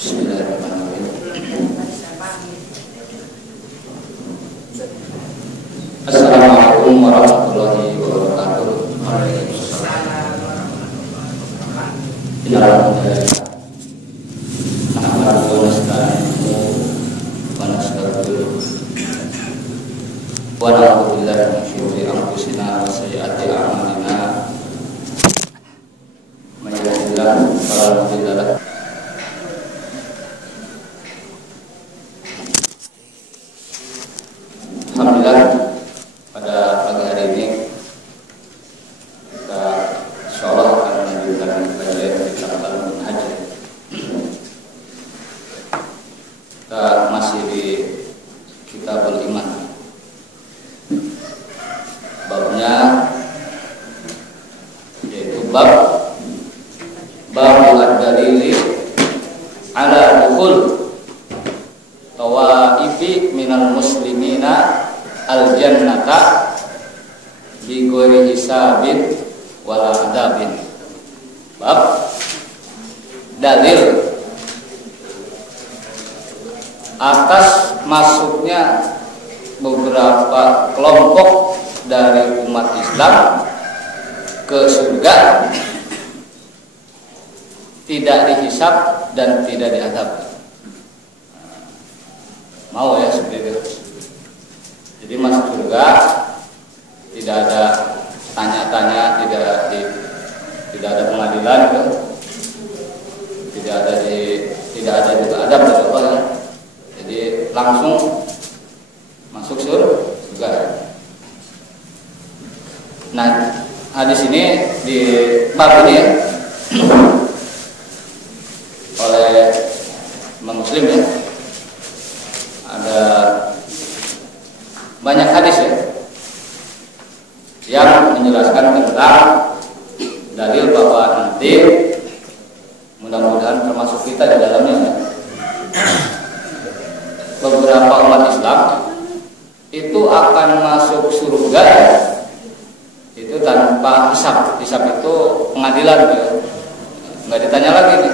Bismillahirrahmanirrahim. Assalamualaikum warahmatullahi wabarakatuh. Alhamdulillah. Nahmaduhu wa nasta'inuhu wa nastaghfiruh. Wa na'udzu billahi min syururi anfusina wa sayyiati a'malina. May yahdihillahu fala mudilla lahu. Alhamdulillah, pada pagi hari ini kita insyaallah akan melanjutkan kajian kitab Al-Minhaj. Kita masih di Kitabul Iman. Babnya yaitu bab ad-dalili ala dukhul tawaifi minal muslimina al-jannata bi ghairi hisabin wala adabin. Bab dalil atas masuknya beberapa kelompok dari umat Islam ke surga tidak dihisab dan tidak diadab. Mau ya seperti itu. Jadi masuk surga tidak ada tanya-tanya, tidak ada pengadilan, tidak ada juga adab dari Allah ya. Jadi langsung masuk surga. Nah, hadis ini di bab ini oleh Imam Muslim ya. Ada banyak hadis ya yang menjelaskan tentang dalil bahwa nanti mudah-mudahan termasuk kita di dalamnya ya. Beberapa umat Islam itu akan masuk surga ya, itu tanpa hisab. Hisab itu pengadilan ya. Nggak ditanya lagi nih.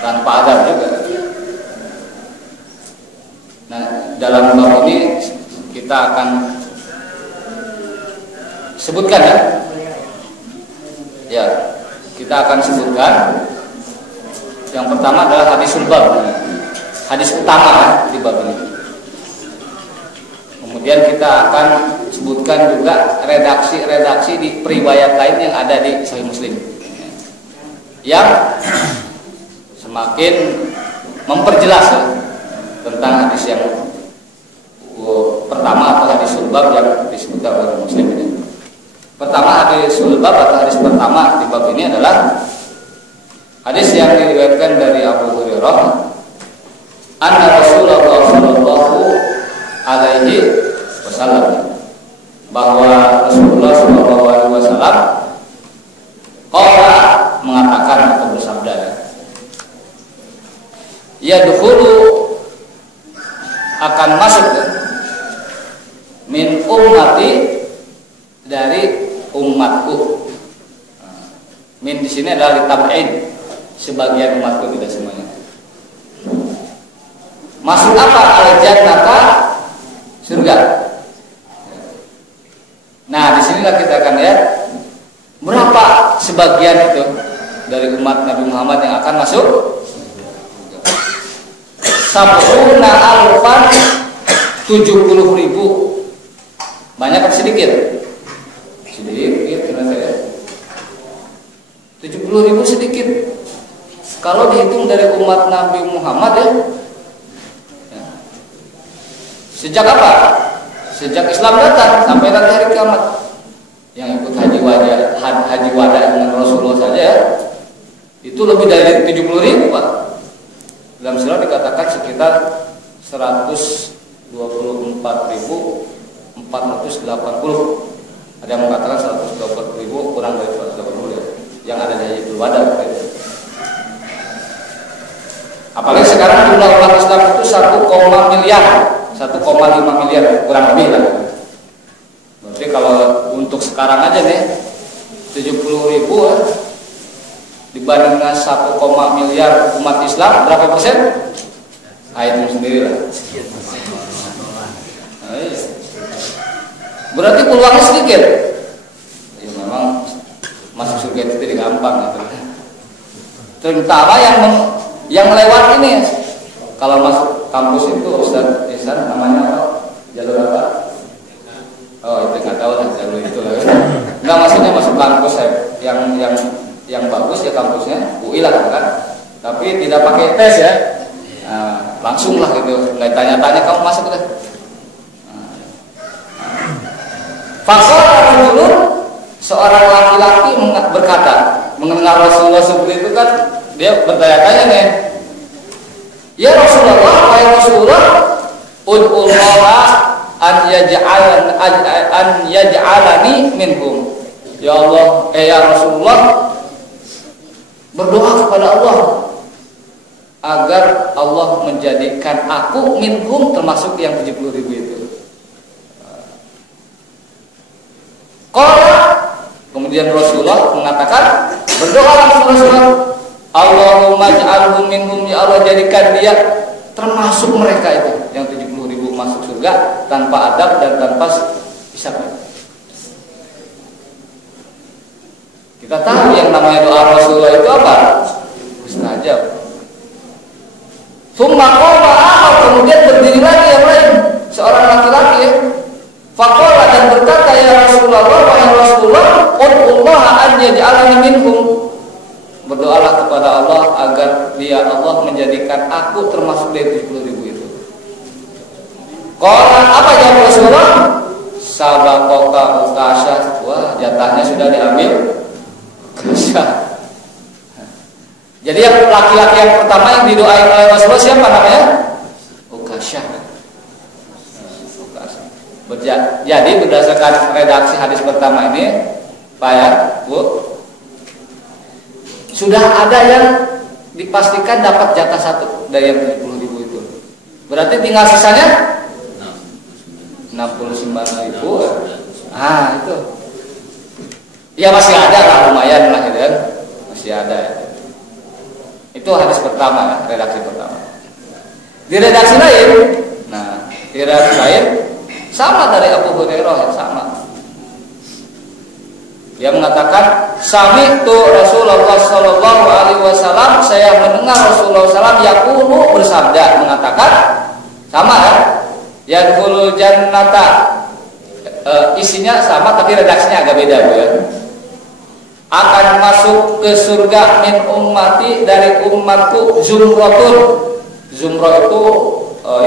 Tanpa adab juga. Nah, dalam bab ini kita akan sebutkan ya. Ya, kita akan sebutkan. Yang pertama adalah hadis bab. Hadis utama di bab ini. Kemudian kita akan sebutkan juga redaksi-redaksi di periwayat lain yang ada di Sahih Muslim. Yang semakin memperjelas ya, tentang hadis yang pertama atau hadis sulbab yang disebutkan oleh Muslim ini. Pertama hadis sulbab atau hadis pertama di bab ini adalah hadis yang diriwayatkan dari Abu Hurairah, anna Rasulullah sallallahu alaihi wasallam, bahwa Rasulullah sallallahu alaihi wasallam qala, mengatakan atau bersabda, yadkhulu, akan masuk min ummati, dari umatku. Min di sini adalah ditab'in, sebagian umatku, tidak semuanya. Masuk apa? Al-jannata, surga. Nah, disinilah kita akan lihat berapa sebagian itu dari umat Nabi Muhammad yang akan masuk. Sab'una alfan, 70.000. Banyak atau sedikit? Sedikit ternyata ya. 70.000 sedikit. Kalau dihitung dari umat Nabi Muhammad ya. Sejak apa? Sejak Islam datang sampai nanti hari kiamat. Yang ikut haji wada dengan Rasulullah saja ya, itu lebih dari 70.000 Pak. Dalam sirah dikatakan sekitar 124.480. Ada yang mengatakan 120.000 kurang dari 180 ya, yang ada di Hajjatul Wada. Apalagi sekarang jumlah umat Islam itu 1,5 miliar kurang lebih lah. Berarti kalau untuk sekarang aja nih 70.000 dibanding dengan 1, miliar umat Islam berapa persen? Nah, itu sendiri lah. Nah, iya. Berarti peluangnya sedikit. Ya memang masuk surga itu tidak gampang gitu. Terutama yang lewat ini. Kalau masuk kampus itu Ustaz Ihsan namanya apa? Jalur apa? Oh, itu nggak tahu lah jalur itu. Enggak, maksudnya masuk kampus yang bagus ya kampusnya UI lah kan. Tapi tidak pakai tes ya. Nah, langsung lah gitu. Nggak tanya-tanya kamu masuk udah. Fakor dulu seorang laki-laki berkata mengenal Rasulullah seperti itu kan, dia bertanya-tanya nih, ya Rasulullah, wahai Rasulullah, ud'ullaha an yaj'alani minhum. Ya Allah, ya Rasulullah, berdoa kepada Allah agar Allah menjadikan aku minhum, termasuk yang 70.000 itu. Kemudian Rasulullah mengatakan, berdoalah Rasulullah, Allahumma ja'alhum minhum, ya Allah jadikan dia termasuk mereka itu yang 70.000 masuk surga tanpa adab dan tanpa hisab. Kita tahu yang namanya doa Rasulullah itu apa? Mustajab. Summa qama akhar, kemudian berdiri lagi yang lain, seorang laki-laki ya. Faqala, dan berkata, ya Rasulullah, wahai Rasulullah, ud'ullaha an yaj'alani minhum. Berdoalah kepada Allah agar dia Allah menjadikan aku termasuk dari 70.000 itu. Qala, apa jawab Rasulullah? Sabaqaka Ukasyah. Wah, jatahnya sudah diambil Ukasyah. Jadi yang laki-laki yang pertama yang didoain oleh Rasulullah siapa namanya? Ukasyah. Jadi berdasarkan redaksi hadis pertama ini, Pak ya, Bu, sudah ada yang dipastikan dapat jatah 1 dari yang 70.000 itu. Berarti tinggal sisanya 69.000. Ah, itu. Ya masih ada lah, lumayan lah gitu kan. Masih ada ya. Itu hadis pertama ya, redaksi pertama. Di redaksi lain, di redaksi lain sama dari Abu Hurairah yang sama. Dia mengatakan, sami'tu Rasulullah sallallahu alaihi wasallam, saya mendengar Rasulullah sallallahu yaqulu, bersabda, mengatakan sama ya. Yadkhulul jannata, isinya sama tapi redaksinya agak beda Bu ya. Akan masuk ke surga min ummati, dari umatku, zumratun. Zumrah itu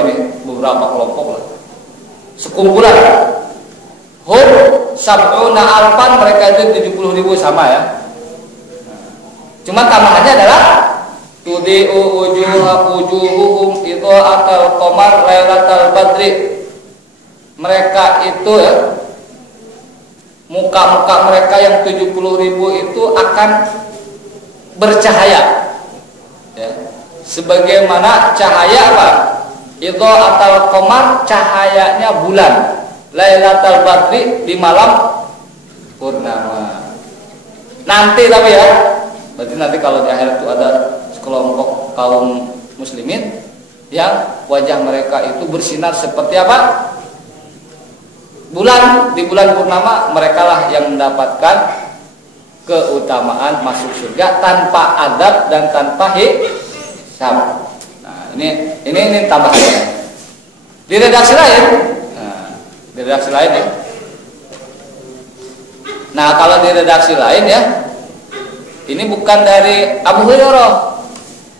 ini beberapa kelompok lah. Sekumpulan. Hum sab'una alfan, mereka itu 70.000 sama ya. Cuma tambahannya adalah tudi'u wujuhuhum idha'atal qamar lailatal badri. Mereka itu ya, muka-muka mereka yang 70.000 itu akan bercahaya ya. Sebagaimana cahaya apa? Idha'atal qamar, cahayanya bulan. Lailatul Badri, di malam purnama. Nanti tapi ya, berarti nanti kalau di akhirat itu ada sekelompok kaum muslimin yang wajah mereka itu bersinar seperti apa? Bulan. Di bulan purnama, mereka lah yang mendapatkan keutamaan masuk surga tanpa adab dan tanpa hisab. Nah, ini tambahannya. Di redaksi lain, di redaksi lain ya. Nah, kalau di redaksi lain ya, ini bukan dari Abu Hurairah,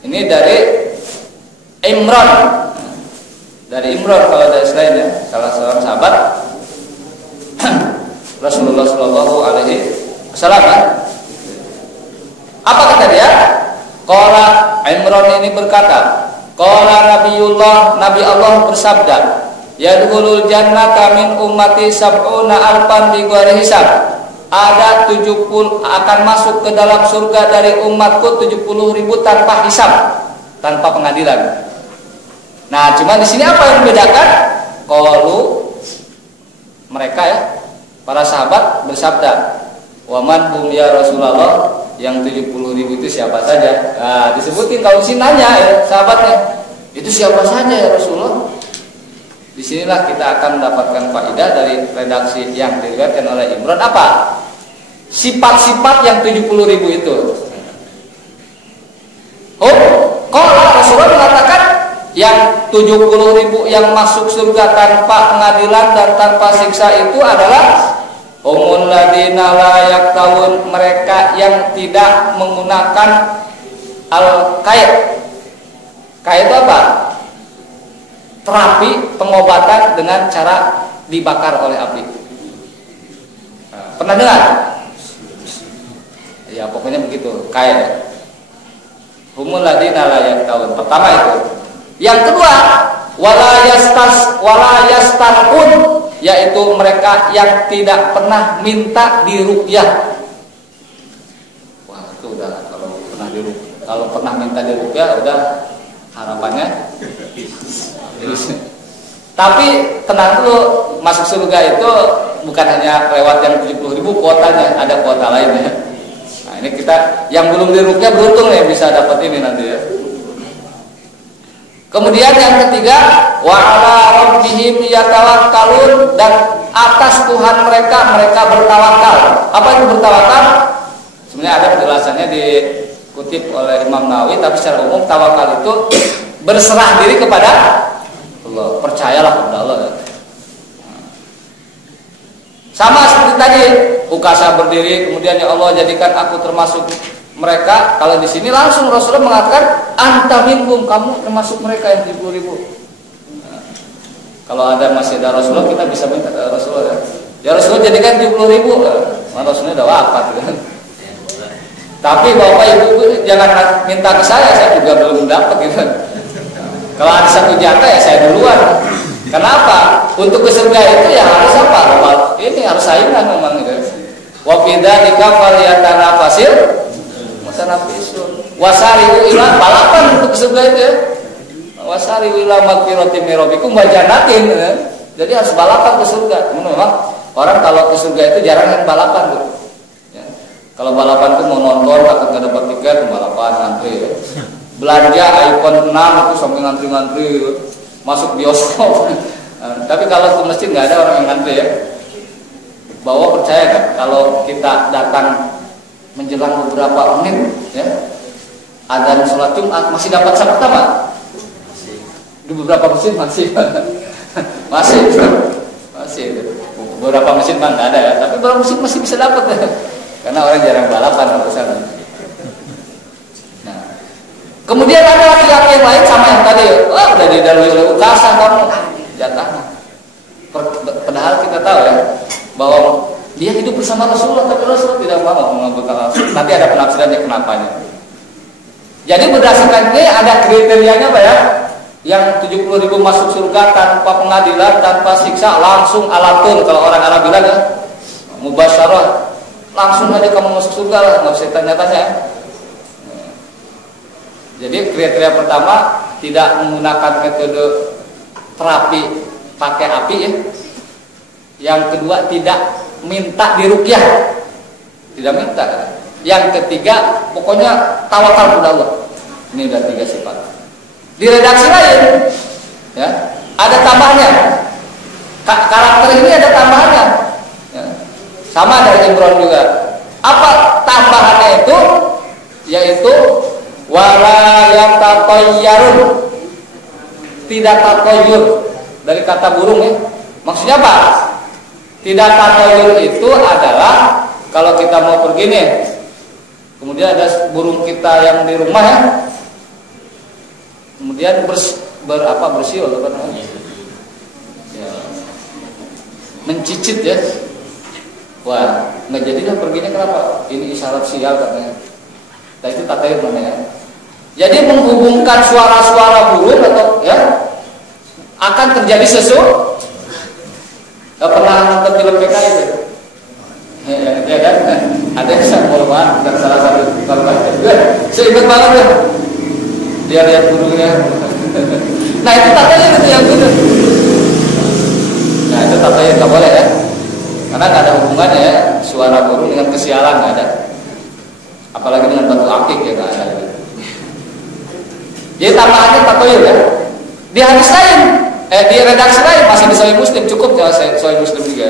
ini dari Imran. Dari Imran kalau dari selain ya, salah seorang sahabat Rasulullah Shallallahu Alaihi Wasallam. Apa kata dia? Qala, Imran ini berkata, qala Nabiullah, Nabi Allah bersabda, yadkhulul jannata min ummati sab'una alfan bighairi hisab. Ada 70 akan masuk ke dalam surga dari umatku 70.000 tanpa hisab, tanpa pengadilan. Nah, cuma di sini apa yang membedakan? Qalu, mereka ya, para sahabat bersabda, Waman hum ya Rasulullah, yang 70.000 itu siapa saja? Nah, disebutin kalau sini nanya ya sahabatnya, itu siapa saja ya Rasulullah? Disinilah kita akan mendapatkan faedah dari redaksi yang diriwayatkan oleh Imran. Apa? Sifat-sifat yang 70.000 itu. Oh, kalau Rasulullah mengatakan yang 70.000 yang masuk surga tanpa pengadilan dan tanpa siksa itu adalah umul ladina la yaktawun, mereka yang tidak menggunakan al-kait. Kait itu apa? Terapi pengobatan dengan cara dibakar oleh api. Pernah dengar? Ya pokoknya begitu, kait. Umul ladina la yaktawun. Pertama itu. Yang kedua, walayastarun, yaitu mereka yang tidak pernah minta diruqyah. Wah, itu udah kalau pernah minta diruqyah udah harapannya. Tapi tenang dulu, masuk surga itu bukan hanya lewat yang 70.000 kuotanya, ada kuota lainnya. Nah, ini kita yang belum diruqyah beruntung ya bisa dapat ini nanti ya. Kemudian yang ketiga, wa ala rabbihim yatawakkalun, dan atas Tuhan mereka bertawakal. Apa itu bertawakal? Sebenarnya ada penjelasannya dikutip oleh Imam Nawawi, tapi secara umum tawakal itu berserah diri kepada Allah, percayalah kepada Allah. Sama seperti tadi, ukasa berdiri, kemudian ya Allah jadikan aku termasuk mereka. Kalau di sini langsung Rasulullah mengatakan anta minhum, kamu termasuk mereka yang 70.000. Nah, kalau masih ada Rasulullah, kita bisa minta ke Rasulullah ya Rasulullah jadikan 70.000. Nah, Rasulullah udah wafat kan. Tapi Bapak Ibu jangan minta ke saya juga belum dapat gitu. Kalau ada 1 jatah ya saya duluan. Kenapa? Untuk ke surga itu ya harus apa? Ini harus saingan memang gitu. Wa bidzalika falyatanafasil wasari'u ila, balapan untuk surga itu ya. Wasari'u ila magfiratin min rabbikum wa jannatin ya. Jadi harus balapan ke surga. Memang orang kalau ke surga itu jarang yang balapan tuh. Ya. Kalau balapan tuh mau nonton takut nggak dapat tiket, balapan ngantri ya. Belanja iPhone 6 itu sampai ngantri-ngantri ya. Masuk bioskop. Nah, tapi kalau ke masjid nggak ada orang yang ngantri ya. Bahwa percaya kan kalau kita datang menjelang beberapa menit ya, adzan sholat Jumat masih dapat syarat pertama. Di beberapa masjid masih beberapa masjid mah nggak ada ya, tapi beberapa masjid masih bisa dapat ya. Karena orang jarang balapan kalau sana. Nah, kemudian ada laki-laki yang lain sama yang tadi, udah didahului oleh ukasa kamu jatah. Padahal kita tahu ya bahwa dia hidup bersama Rasulullah, tapi Rasulullah tidak mau mengabulkan Rasul. Nanti ada penafsirannya kenapanya. Jadi berdasarkan ini ada kriterianya Pak ya. Yang 70.000 masuk surga tanpa pengadilan, tanpa siksa, langsung alatun. Kalau orang Arab bilang ya, mubasyarah, langsung aja kamu masuk surga lah, nggak usah tanya-tanya. Jadi kriteria pertama tidak menggunakan metode terapi pakai api ya. Yang kedua tidak minta diruqyah, tidak minta. Yang ketiga pokoknya tawakal kepada Allah. Ini udah 3 sifat. Di redaksi lain ya ada tambahannya. Karakter ini ada tambahannya ya. Sama dari Imran juga. Apa tambahannya itu? Yaitu wala yatatayyarun, tidak tatayyur, dari kata burung ya. Maksudnya apa? Tidak tatayyur itu adalah kalau kita mau pergi nih, kemudian ada burung kita yang di rumah ya, kemudian bersiul apa namanya? Ya, mencicit ya. Wah, nggak jadilah perginya, kenapa? Ini isyarat sial katanya. Nah itu tatayyur namanya. Jadi menghubungkan suara-suara burung atau ya akan terjadi sesuatu. Gak pernah nonton film PK itu? Ya kan? Ada yang saya dan salah satu korban. Saya ingat banget ya. Dia lihat burungnya. Nah itu tatanya itu yang benar. Nah itu tatanya nggak boleh ya. Karena nggak ada hubungannya ya suara burung dengan kesialan, nggak ada. Apalagi dengan batu akik ya nggak ada. Jadi tambahannya takoyur ya. Di hadis lain, di redaksi lain masih di Sahih Muslim, cukup ya Sahih Muslim juga.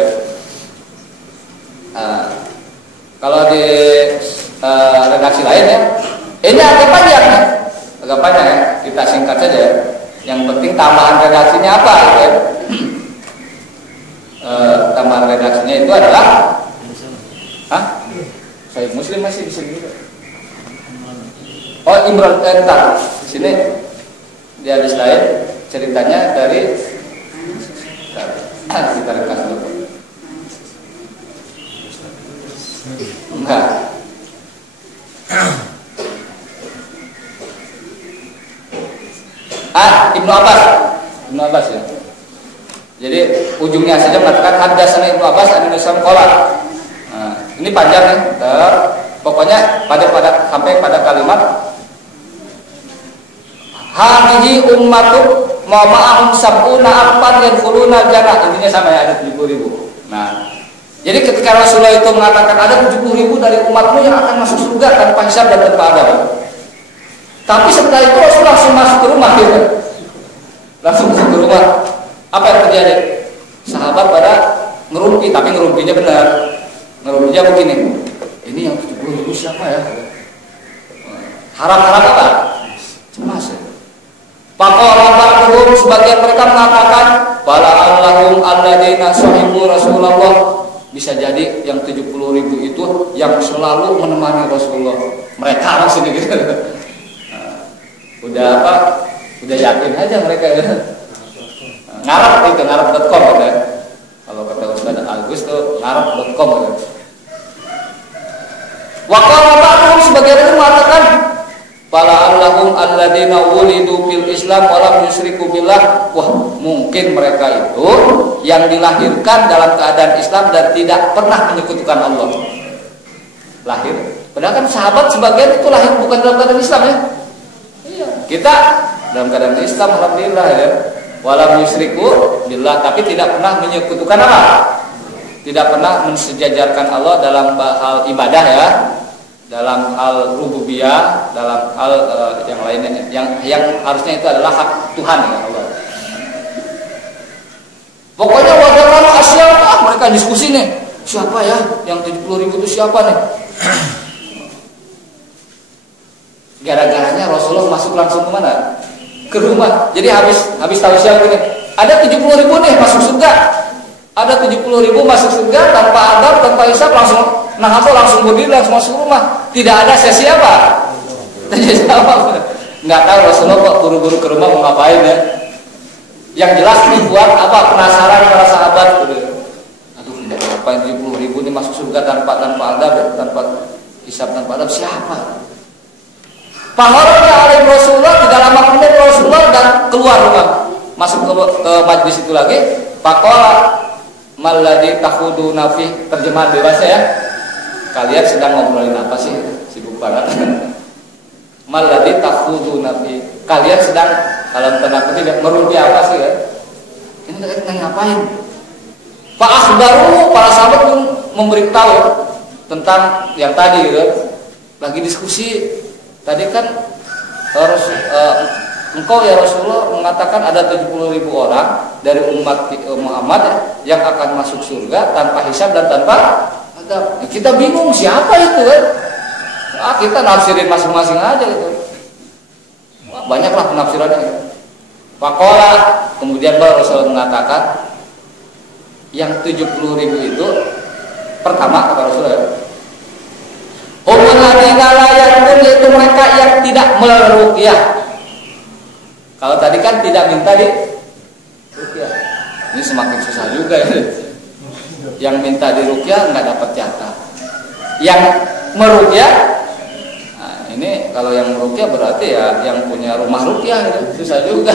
Kalau di redaksi lain ya, ini agak panjang ya. Agak panjang ya, kita singkat saja ya. Yang penting tambahan redaksinya apa gitu ya. Tambahan redaksinya itu adalah Sahih Muslim masih di sini juga. Oh, Imran entar di sini di hadis lain ceritanya dari kita ringkas dulu. Enggak. Ibnu Abbas ya. Jadi ujungnya saja mengatakan haddatsana Ibnu Abbas an Nabi qala. Nah, ini panjang ya. Pokoknya sampai pada kalimat hadhihi ummatu ma ma'ahum sab'una alfan yadkhuluna jannah. Intinya sama ya, ada 70.000. Nah, jadi ketika Rasulullah itu mengatakan ada 70.000 dari umatmu yang akan masuk surga tanpa hisab dan tanpa adab. Tapi setelah itu Rasulullah langsung masuk ke rumah gitu. Langsung masuk ke rumah. Apa yang terjadi? Sahabat pada ngerumpi, tapi ngerumpinya benar. Ngerumpinya begini. Ini yang 70.000 siapa ya? Harap-harap apa? Cemas ya. Faqala ba'dhum, sebagian mereka mengatakan bala allahum alladzina sahibu Rasulullah. Bisa jadi yang 70.000 itu yang selalu menemani Rasulullah. Mereka langsung gitu. Udah apa? Udah yakin aja mereka ya. Ngarap itu ngarap.com ya. Kalau kata Ustaz Agus tuh ngarap.com ya. Waqala ba'dhum, sebagian mereka mengatakan fala allahum alladzina wulidu fil Islam wa lam yusyriku billah. Wah, mungkin mereka itu yang dilahirkan dalam keadaan Islam dan tidak pernah menyekutukan Allah. Lahir. Padahal kan sahabat sebagian itu lahir bukan dalam keadaan Islam ya. Iya. Kita dalam keadaan Islam alhamdulillah ya. Wa lam yusyriku billah, tapi tidak pernah menyekutukan apa? Tidak pernah mensejajarkan Allah dalam hal ibadah ya. Dalam hal rububiyah, dalam hal yang lainnya, yang harusnya itu adalah hak Tuhan ya Allah. Pokoknya wajarlah asyaf, mereka diskusi nih, siapa ya yang 70.000 itu siapa nih? Gara-garanya Rasulullah masuk langsung ke mana? Ke rumah. Jadi habis tahu siapa nih? Ada 70.000 nih masuk surga. Ada 70.000 masuk surga tanpa adab, tanpa hisab, langsung langsung berdiri, langsung masuk rumah. Tidak ada sesi apa? Sesi apa? Nggak tahu Rasulullah kok buru-buru ke rumah mau ngapain ya. Yang jelas ini buat apa? Penasaran para sahabat. Aduh, ngapain 70.000 ini masuk surga tanpa adab, tanpa hisab, tanpa adab, siapa? Pahalanya oleh Rasulullah, tidak lama kemudian Rasulullah dan keluar rumah, masuk ke majlis itu lagi. Faqala malladzi takhuduna fi, terjemahan bebasnya ya. Kalian sedang ngobrolin apa sih? Sibuk banget. Malladzi takhuduna fi, kalian sedang dalam tanda kutip merumpi apa sih ya? Ini kalian ngapain? Fa akhbaru, para sahabat pun memberitahu tentang yang tadi gitu. Lagi diskusi. Tadi kan engkau ya Rasulullah mengatakan ada 70.000 orang dari umat Muhammad yang akan masuk surga tanpa hisab dan tanpa adab. Kita bingung siapa itu kan? Kita nafsirin masing-masing aja gitu. Banyaklah penafsirannya. Faqala, kemudian Rasulullah mengatakan yang 70.000 itu pertama kata Rasulullah, yaitu mereka yang tidak meruqyah. Kalau tadi kan tidak minta di ruqyah. Ini semakin susah juga ya. Yang minta di ruqyah nggak dapat jatah. Yang meruqyah, nah ini kalau yang meruqyah berarti ya yang punya rumah ruqyah itu susah juga.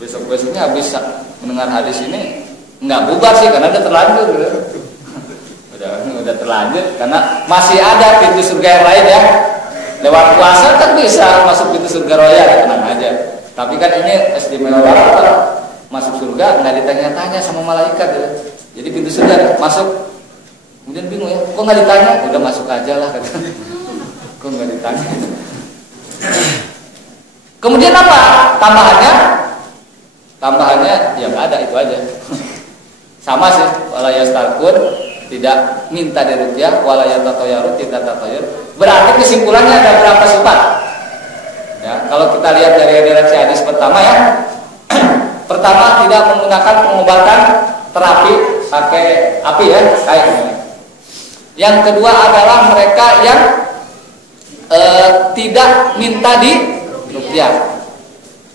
Besok-besoknya habis mendengar hadis ini nggak bubar sih karena udah terlanjur gitu. Udah terlanjur karena masih ada pintu surga yang lain ya. Lewat puasa kan bisa masuk pintu surga royal, tenang aja. Tapi kan ini istimewa banget, masuk surga nggak ditanya-tanya sama malaikat ya. Jadi pintu surga masuk. Kemudian bingung ya, kok nggak ditanya? Udah masuk aja lah kata. Kok nggak ditanya? Kemudian apa tambahannya? Tambahannya ya nggak ada, itu aja. Sama sih, wala yastarqun, tidak minta diruqyah, wala yatatayyarun, tidak tatayur. Berarti kesimpulannya ada berapa sifat? Ya, kalau kita lihat dari redaksi hadis pertama ya. Pertama, tidak menggunakan pengobatan terapi pakai api ya, kayak ini. Yang kedua adalah mereka yang tidak minta diruqyah.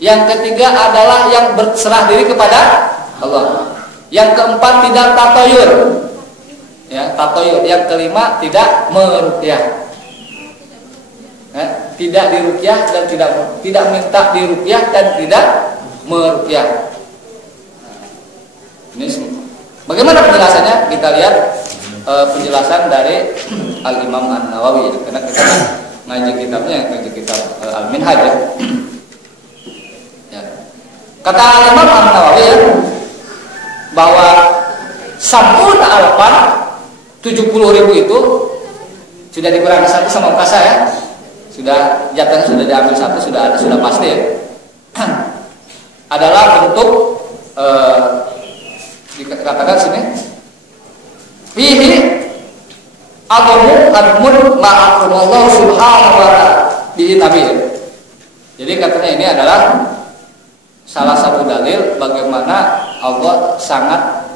Yang ketiga adalah yang berserah diri kepada Allah. Yang keempat tidak tatoyur, ya tatoyur. Yang kelima tidak meruqyah, ya, tidak diruqyah dan tidak minta diruqyah dan tidak meruqyah. Ini semua. Bagaimana penjelasannya? Kita lihat penjelasan dari Al-Imam An-Nawawi, karena kita ngaji kitabnya, ngaji kitab Al-Minhaj ya. Kata Al-Imam An-Nawawi ya, bahwa sampun alfan 70.000 itu sudah dikurangi satu sama ukasa ya, sudah jatahnya sudah diambil satu, sudah pasti ya. Adalah bentuk dikatakan sini fihi admun ma'akumullah subhanahu wa ta'ala bihi nabi. Jadi katanya ini adalah salah satu dalil bagaimana Allah sangat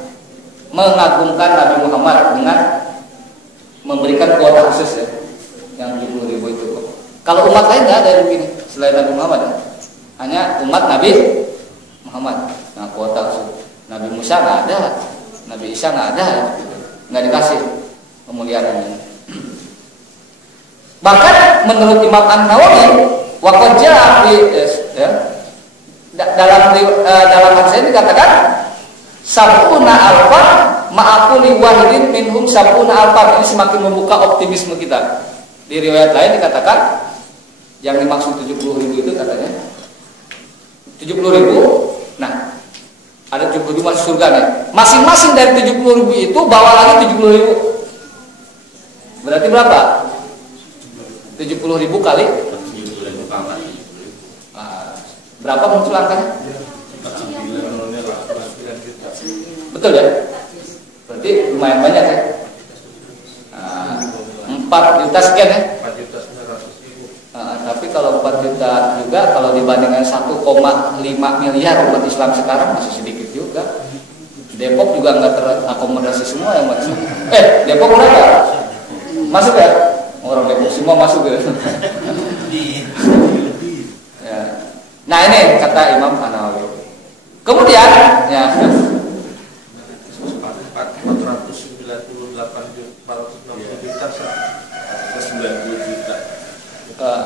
mengagungkan Nabi Muhammad dengan memberikan kuota khusus ya, yang 70.000 itu. Kalau umat lain nggak ada yang begini selain Nabi Muhammad ya. Hanya umat Nabi Muhammad. Nah, kuota khusus. Nabi Musa nggak ada, Nabi Isa nggak ada, nggak dikasih kemuliaan ini. Bahkan menurut Imam An-Nawawi, waqad ya, dalam hadis ini dikatakan sab'una alfan ma'akuli wahidin minhum sab'una alfan. Ini semakin membuka optimisme kita. Di riwayat lain dikatakan yang dimaksud 70.000 itu katanya 70.000. Nah, ada 70.000 masuk surga nih. Masing-masing dari 70.000 itu bawa lagi 70.000. Berarti berapa? 70.000 kali berapa muncul angkanya? Betul ya? Berarti lumayan banyak ya. 4 juta sekian ya. Tapi kalau 4 juta juga, kalau dibandingkan 1,5 miliar umat Islam sekarang masih sedikit juga. Depok juga nggak terakomodasi semua yang masuk. Depok berapa? Masuk ya? Orang Depok semua masuk ya. Ya. Nah ini kata Imam An-Nawawi. Kemudian ya 498 juta 460 juta 90 juta.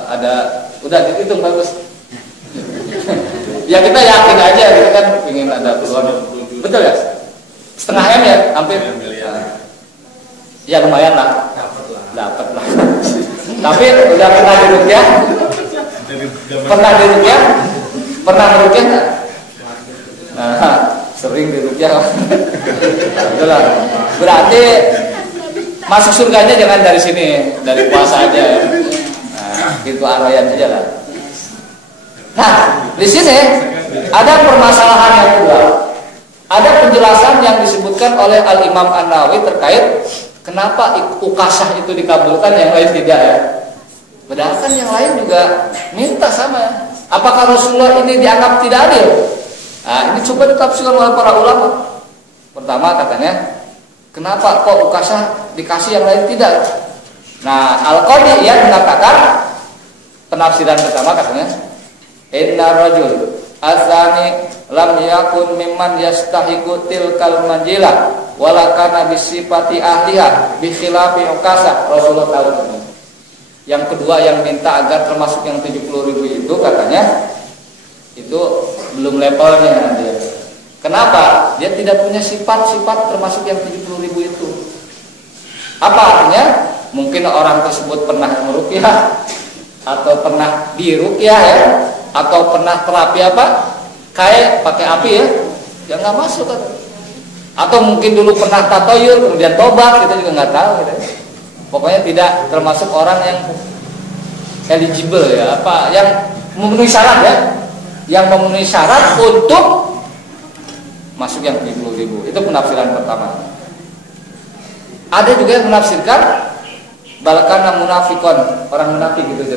Ada udah dihitung bagus. Ya kita yakin aja, kita kan ingin ada peluang. Betul ya? Setengah M ya, hampir. Ya lumayan lah. Dapat lah. Tapi udah pernah diruqyah? Pernah diruqyah? Pernah meruqyah enggak? Nah, sering diruqyah. Itulah. Berarti masuk surganya jangan dari sini, dari puasa aja ya. Nah, itu arayan aja lah. Nah, di sini ada permasalahan yang kedua. Ada penjelasan yang disebutkan oleh Al-Imam An-Nawawi terkait kenapa ukasah itu dikabulkan, yang lain tidak ya. Padahal kan yang lain juga minta sama. Apakah Rasulullah ini dianggap tidak adil? Nah, ini coba ditafsirkan oleh para ulama. Pertama katanya, kenapa kok ukasah dikasih yang lain tidak? Nah, Al-Qadi yang mengatakan penafsiran pertama katanya, inna rajul azani lam yakun mimman yastahiqu tilkal manjilah wala kana bisifati ahliha bi khilafi ukasah. Rasulullah tahu. Yang kedua yang minta agar termasuk yang 70.000 itu katanya itu belum levelnya dia. Kenapa? Dia tidak punya sifat-sifat termasuk yang 70.000 itu. Apa artinya? Mungkin orang tersebut pernah meruqyah atau pernah diruqyah ya, atau pernah terapi apa? Kayak pakai api ya. Ya nggak masuk kan. Atau mungkin dulu pernah tatoyur kemudian tobat, kita juga nggak tahu gitu. Pokoknya tidak termasuk orang yang eligible ya, apa yang memenuhi syarat ya, yang memenuhi syarat untuk masuk yang 70.000. Itu penafsiran pertama. Ada juga yang menafsirkan balakana munafikon, orang munafik gitu.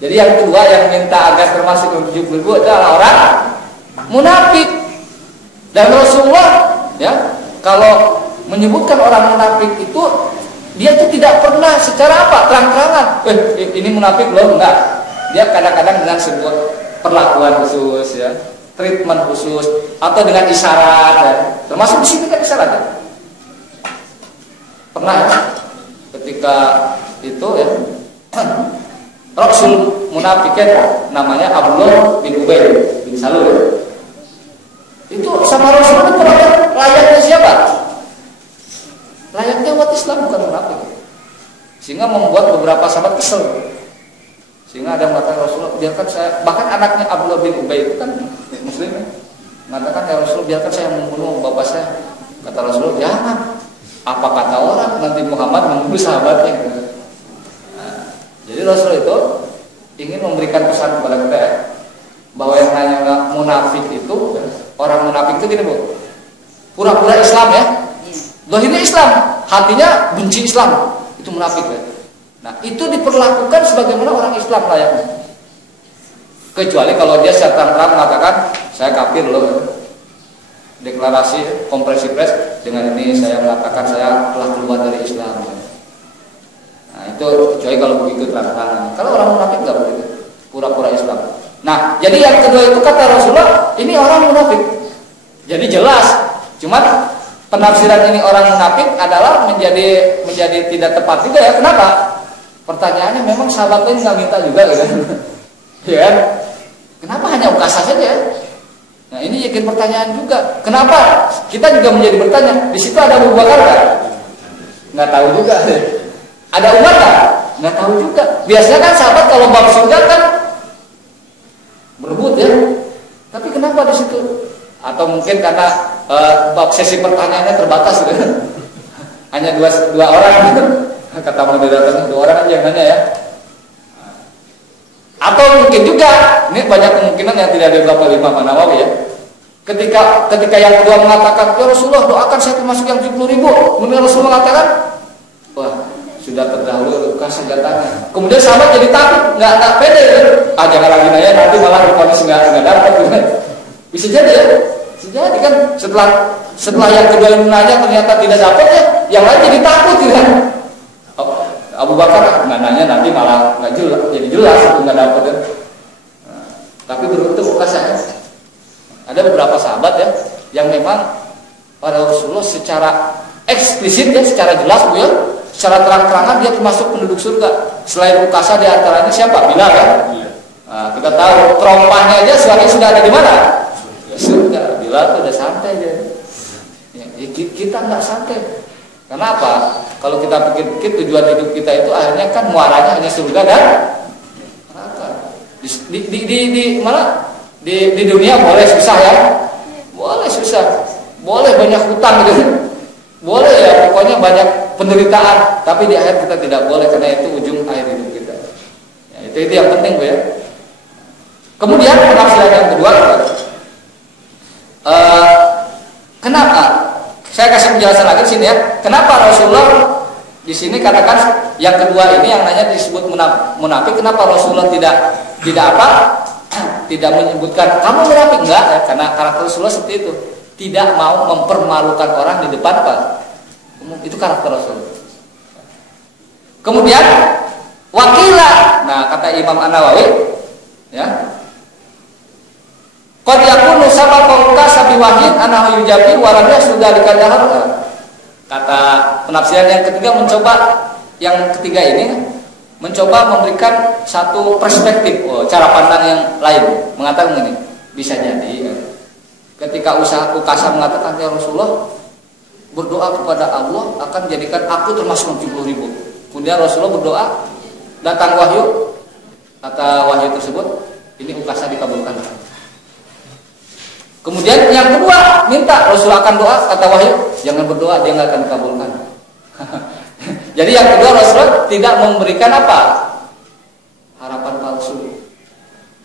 Jadi yang kedua yang minta agar termasuk yang 70.000 adalah orang munafik. Dan Rasulullah ya kalau menyebutkan orang munafik itu dia itu tidak pernah secara apa terang-terangan ini munafik loh, enggak. Dia kadang-kadang dengan sebuah perlakuan khusus ya, treatment khusus atau dengan isyarat ya. Termasuk di sini kan isyarat ya. Pernah ya ketika itu ya Rasul munafiknya namanya Abdullah bin Ubay bin Salul ya. Itu sama Rasul itu layaknya siapa? Layaknya umat Islam, bukan munafik. Sehingga membuat beberapa sahabat kesel. Sehingga ada yang mengatakan Rasulullah, biarkan saya, bahkan anaknya Abdullah bin Ubay itu kan muslim ya, mengatakan ya Rasul, biarkan saya membunuh bapak saya. Kata Rasulullah, jangan. Apa kata orang nanti Muhammad membunuh sahabatnya? Nah, jadi Rasul itu ingin memberikan pesan kepada kita ya, bahwa yang namanya munafik itu, orang munafik itu gini Bu, pura-pura Islam ya, zahirnya Islam, hatinya benci Islam, itu munafik ya. Nah itu diperlakukan sebagaimana orang Islam layaknya, kecuali kalau dia secara terang mengatakan saya kafir loh, deklarasi konferensi pers dengan ini saya mengatakan saya telah keluar dari Islam. Nah itu kecuali kalau begitu terang-terangan. Kalau orang munafik nggak begitu, pura-pura Islam. Nah jadi yang kedua itu kata Rasulullah, ini orang munafik. Jadi jelas, cuman penafsiran ini orang munafik adalah menjadi tidak tepat juga ya. Kenapa? Pertanyaannya memang sahabat lain nggak minta juga gitu. Ya kan? Kenapa hanya ukasa saja? Nah ini jadi pertanyaan juga. Kenapa? Kita juga menjadi bertanya. Di situ ada Abu Bakar kan? Nggak tahu juga. Ada Umar kan? Nggak tahu juga. Biasanya kan sahabat kalau bab surga kan berebut ya. Tapi kenapa di situ? Atau mungkin karena bab sesi pertanyaannya terbatas gitu. Hanya dua orang gitu. Kata moderator 2 orang aja yang nanya ya. Atau mungkin juga ini banyak kemungkinan yang tidak ada Imam Nawawi ya. Ketika yang kedua mengatakan ya Rasulullah doakan saya termasuk yang 70.000, kemudian Rasulullah mengatakan wah sudah terdahulu luka senjatanya. Kemudian sahabat jadi takut, nggak pede kan? Jangan lagi nanya nanti malah diponis nggak dapat gitu. Bisa jadi ya. Bisa jadi kan setelah yang kedua yang nanya ternyata tidak dapat ya, yang lain jadi takut gitu kan. Abu Bakar nggak nanya nanti malah nggak jelas, jadi jelas itu nggak dapat ya. Nah, tapi beruntung ukasa. Ada beberapa sahabat ya yang memang pada Rasulullah secara eksplisit ya, secara jelas Bu ya, secara terang-terangan dia termasuk penduduk surga. Selain ukasa di antaranya siapa? Bilal ya. Nah, kita tahu terompahnya aja sudah ada di mana? Surga. Bilal tuh udah santai dia. Ya, kita nggak santai. Kenapa? Kalau kita pikir-pikir tujuan hidup kita itu akhirnya kan muaranya hanya surga dan neraka. Di dunia boleh susah ya, boleh susah, boleh banyak hutang gitu, boleh ya pokoknya banyak penderitaan. Tapi di akhir kita tidak boleh karena itu ujung akhir hidup kita. Ya, itu yang penting Bu ya. Kemudian penafsiran yang kedua, kenapa? Saya kasih penjelasan lagi di sini ya. Kenapa Rasulullah di sini katakan yang kedua ini yang nanya disebut munafik? Kenapa Rasulullah tidak apa? Tidak menyebutkan kamu munafik enggak? Ya, karena karakter Rasulullah seperti itu. Tidak mau mempermalukan orang di depan apa? Itu karakter Rasulullah. Kemudian wakilah. Nah, kata Imam An-Nawawi ya. Qad yakunu sabaqauka sabi wahid anahu yujabi waladnya sudah dikadahar. Kata penafsiran yang ketiga yang ketiga ini mencoba memberikan satu perspektif, cara pandang yang lain, mengatakan begini, bisa jadi ketika ukasa mengatakan ya Rasulullah berdoa kepada Allah akan jadikan aku termasuk 70.000. Kemudian Rasulullah berdoa, datang wahyu, kata wahyu tersebut ini ukasa dikabulkan. Kemudian yang kedua, minta Rasul akan doa, kata Wahyu, jangan berdoa, dia nggak akan dikabulkan. Jadi yang kedua, Rasul tidak memberikan apa? Harapan palsu.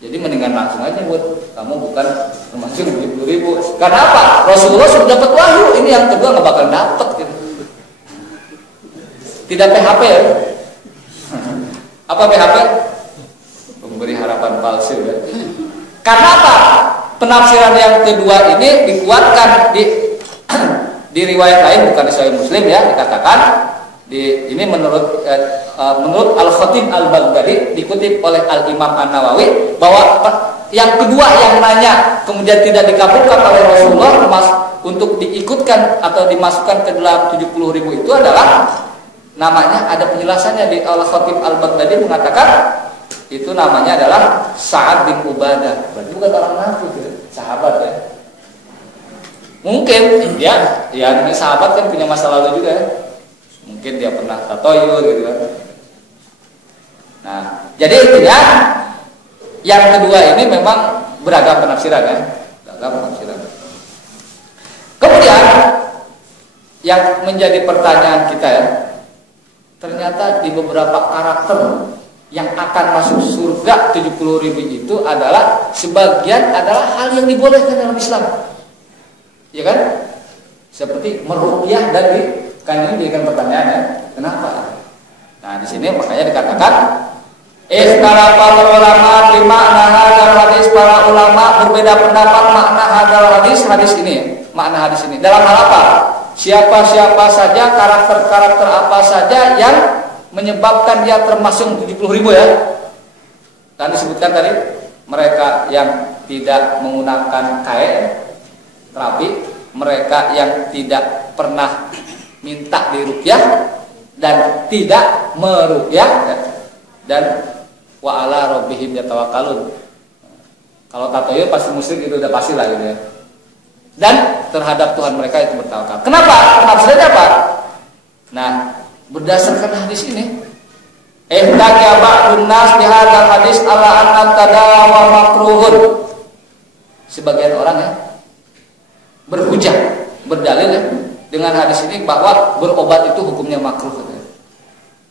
Jadi mendingan langsung aja buat kamu bukan termasuk 70.000. Karena apa? Rasulullah sudah dapat wahyu, ini yang kedua nggak bakal dapat gitu. Tidak PHP ya? Apa PHP? Memberi harapan palsu ya. Karena apa? Penafsiran yang kedua ini dikuatkan di riwayat lain, bukan di Sahih Muslim ya, dikatakan ini menurut Al-Khatib Al-Baghdadi, dikutip oleh Al-Imam An-Nawawi, bahwa yang kedua yang nanya kemudian tidak dikabulkan oleh Rasulullah untuk diikutkan atau dimasukkan ke dalam 70.000 itu adalah namanya, ada penjelasannya di Al-Khatib Al-Baghdadi mengatakan itu namanya adalah Sa'ad bin Ubadah. Berarti bukan orang munafik gitu, sahabat ya. Mungkin ya ini sahabat kan punya masa lalu juga ya. Mungkin dia pernah tatoyur gitu kan. Nah, jadi intinya yang kedua ini memang beragam penafsiran ya. Beragam penafsiran. Kemudian yang menjadi pertanyaan kita ya, ternyata di beberapa karakter yang akan masuk surga 70.000 itu adalah sebagian adalah hal yang dibolehkan dalam Islam, ya kan? Seperti meruqyah dan kan ini dijadikan pertanyaan ya, kenapa? Nah di sini makanya dikatakan para ulama fi makna hadzal hadis, para ulama berbeda pendapat makna hadzal hadis ini, makna hadis ini dalam hal apa? Siapa-siapa saja, karakter-karakter apa saja yang menyebabkan dia termasuk 70.000 ya. Dan disebutkan tadi mereka yang tidak menggunakan kain terapi, mereka yang tidak pernah minta diruqyah dan tidak meruqyah ya. Dan wa ala rabbihim yatawakkalun. Kalau tatoyur pasti musyrik itu udah pasti lah gitu ya. Dan terhadap Tuhan mereka itu bertawakal. Kenapa? Penafsirannya apa? Nah, berdasarkan hadis ini, ihdaka ba'dun nas bi hadzal hadis ala anna tadawa makruhun. Sebagian orang ya berhujah, berdalil ya dengan hadis ini bahwa berobat itu hukumnya makruh ya.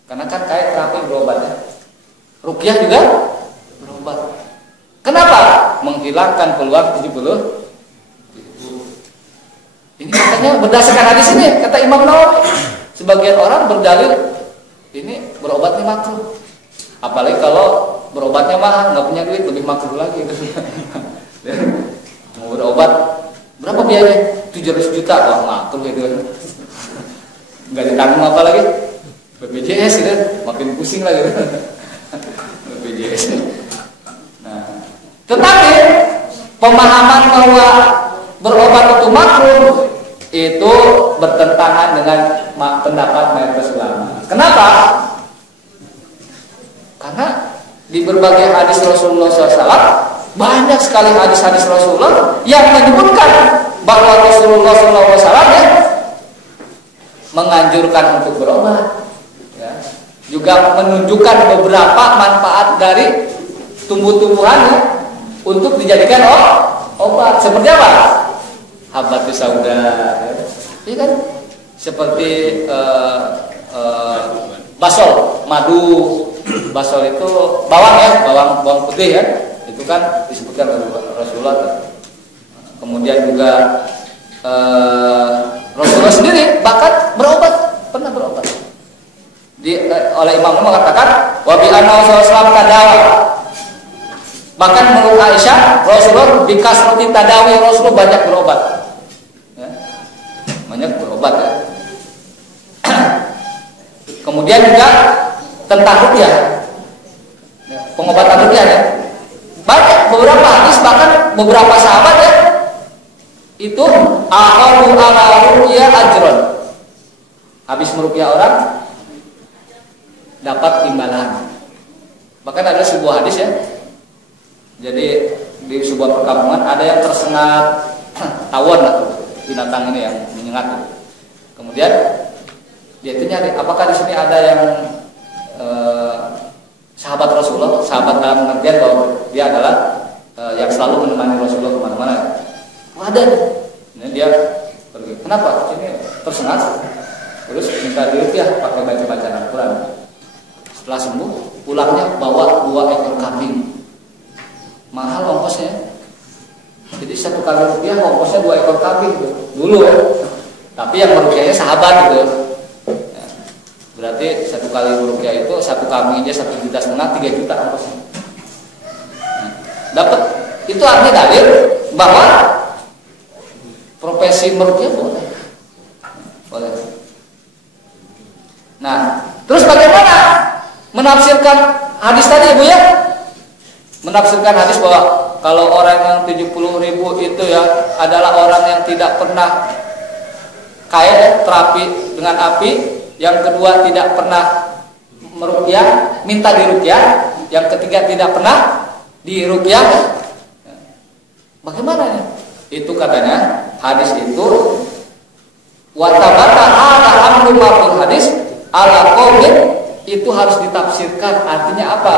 Karena kan kayak terapi berobat ya. Ruqyah juga berobat. Kenapa? Menghilangkan peluang 70. Ini katanya berdasarkan hadis ini, kata Imam Nawawi. Sebagian orang berdalil ini berobatnya makruh. Apalagi kalau berobatnya mahal, nggak punya duit, lebih makruh lagi. Mau berobat berapa biayanya? 700 juta, wah makruh itu. Nggak ditanggung apa lagi? BPJS gitu, makin pusing lagi. BPJS. Nah, tetapi pemahaman bahwa berobat itu makruh itu bertentangan dengan pendapat mayoritas ulama. Kenapa? Karena di berbagai hadis Rasulullah SAW banyak sekali hadis-hadis Rasulullah yang menyebutkan bahwa Rasulullah SAW ya, menganjurkan untuk berobat, ya. Juga menunjukkan beberapa manfaat dari tumbuh-tumbuhan ya, untuk dijadikan obat. Seperti apa? Habatus sauda, ya kan? Seperti basol, madu, basol itu bawang ya, bawang putih ya, itu kan disebutkan oleh Rasulullah. Kemudian juga Rasulullah sendiri bahkan berobat, pernah berobat. Oleh Imam Umar mengatakan, wa bi anna sallallahu tadawa. Bahkan menurut Aisyah, Rasulullah bikasrati tadawi, Rasulullah banyak berobat. Ya. Banyak berobat ya. Kemudian juga tentang ruqyah. Ya, pengobatan ruqyah ya. Banyak beberapa hadis, bahkan beberapa sahabat ya, itu aqalu ala ruqyah ajron. Habis meruqyah orang dapat imbalan. Bahkan ada sebuah hadis ya. Jadi di sebuah perkampungan ada yang tersengat tawon lah, binatang ini yang menyengat. Kemudian dia itu nyari, apakah di sini ada yang sahabat Rasulullah, sahabat dalam pengertian bahwa dia adalah yang selalu menemani Rasulullah kemana-mana. Wah padan. Ini dia pergi. Kenapa? Ini tersengat. Terus minta diruqyah pakai baca-bacaan Al-Quran. Setelah sembuh, pulangnya bawa 2 ekor kambing. Mahal ongkosnya. Jadi 1 kali ruqyah ongkosnya 2 ekor kambing gitu. Dulu ya. Tapi yang meruqyahnya sahabat gitu. Ya. Berarti 1 kali ruqyah itu 1 kambing aja 1,5 juta, 3 juta ongkosnya. Nah, dapat. Itu artinya dalil bahwa profesi meruqyah boleh. Boleh. Nah, terus bagaimana menafsirkan hadis tadi Ibu ya? Menafsirkan hadis bahwa kalau orang yang 70.000 itu ya adalah orang yang tidak pernah kaya terapi dengan api, yang kedua tidak pernah meruqyah, minta diruqyah, yang ketiga tidak pernah diruqyah. Bagaimana ya? Itu katanya hadis itu wa tabata ala amru ma'ruf hadis ala qaumin, itu harus ditafsirkan artinya apa?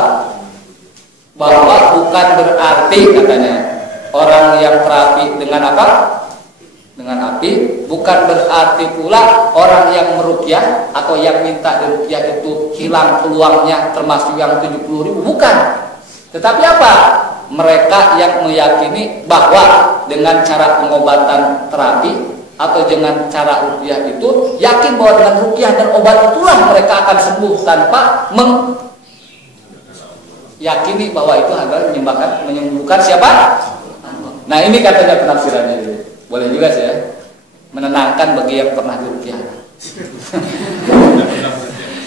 Bahwa bukan berarti katanya orang yang terapi dengan apa? Dengan api, bukan berarti pula orang yang meruqyah atau yang minta diruqyah itu hilang peluangnya termasuk yang 70.000, bukan. Tetapi apa? Mereka yang meyakini bahwa dengan cara pengobatan terapi atau dengan cara ruqyah itu yakin bahwa dengan ruqyah dan obat itulah mereka akan sembuh tanpa yakini bahwa itu adalah menyembuhkan siapa? Nah, ini katanya penafsirannya. Boleh juga sih ya. Menenangkan bagi yang pernah diruqyah.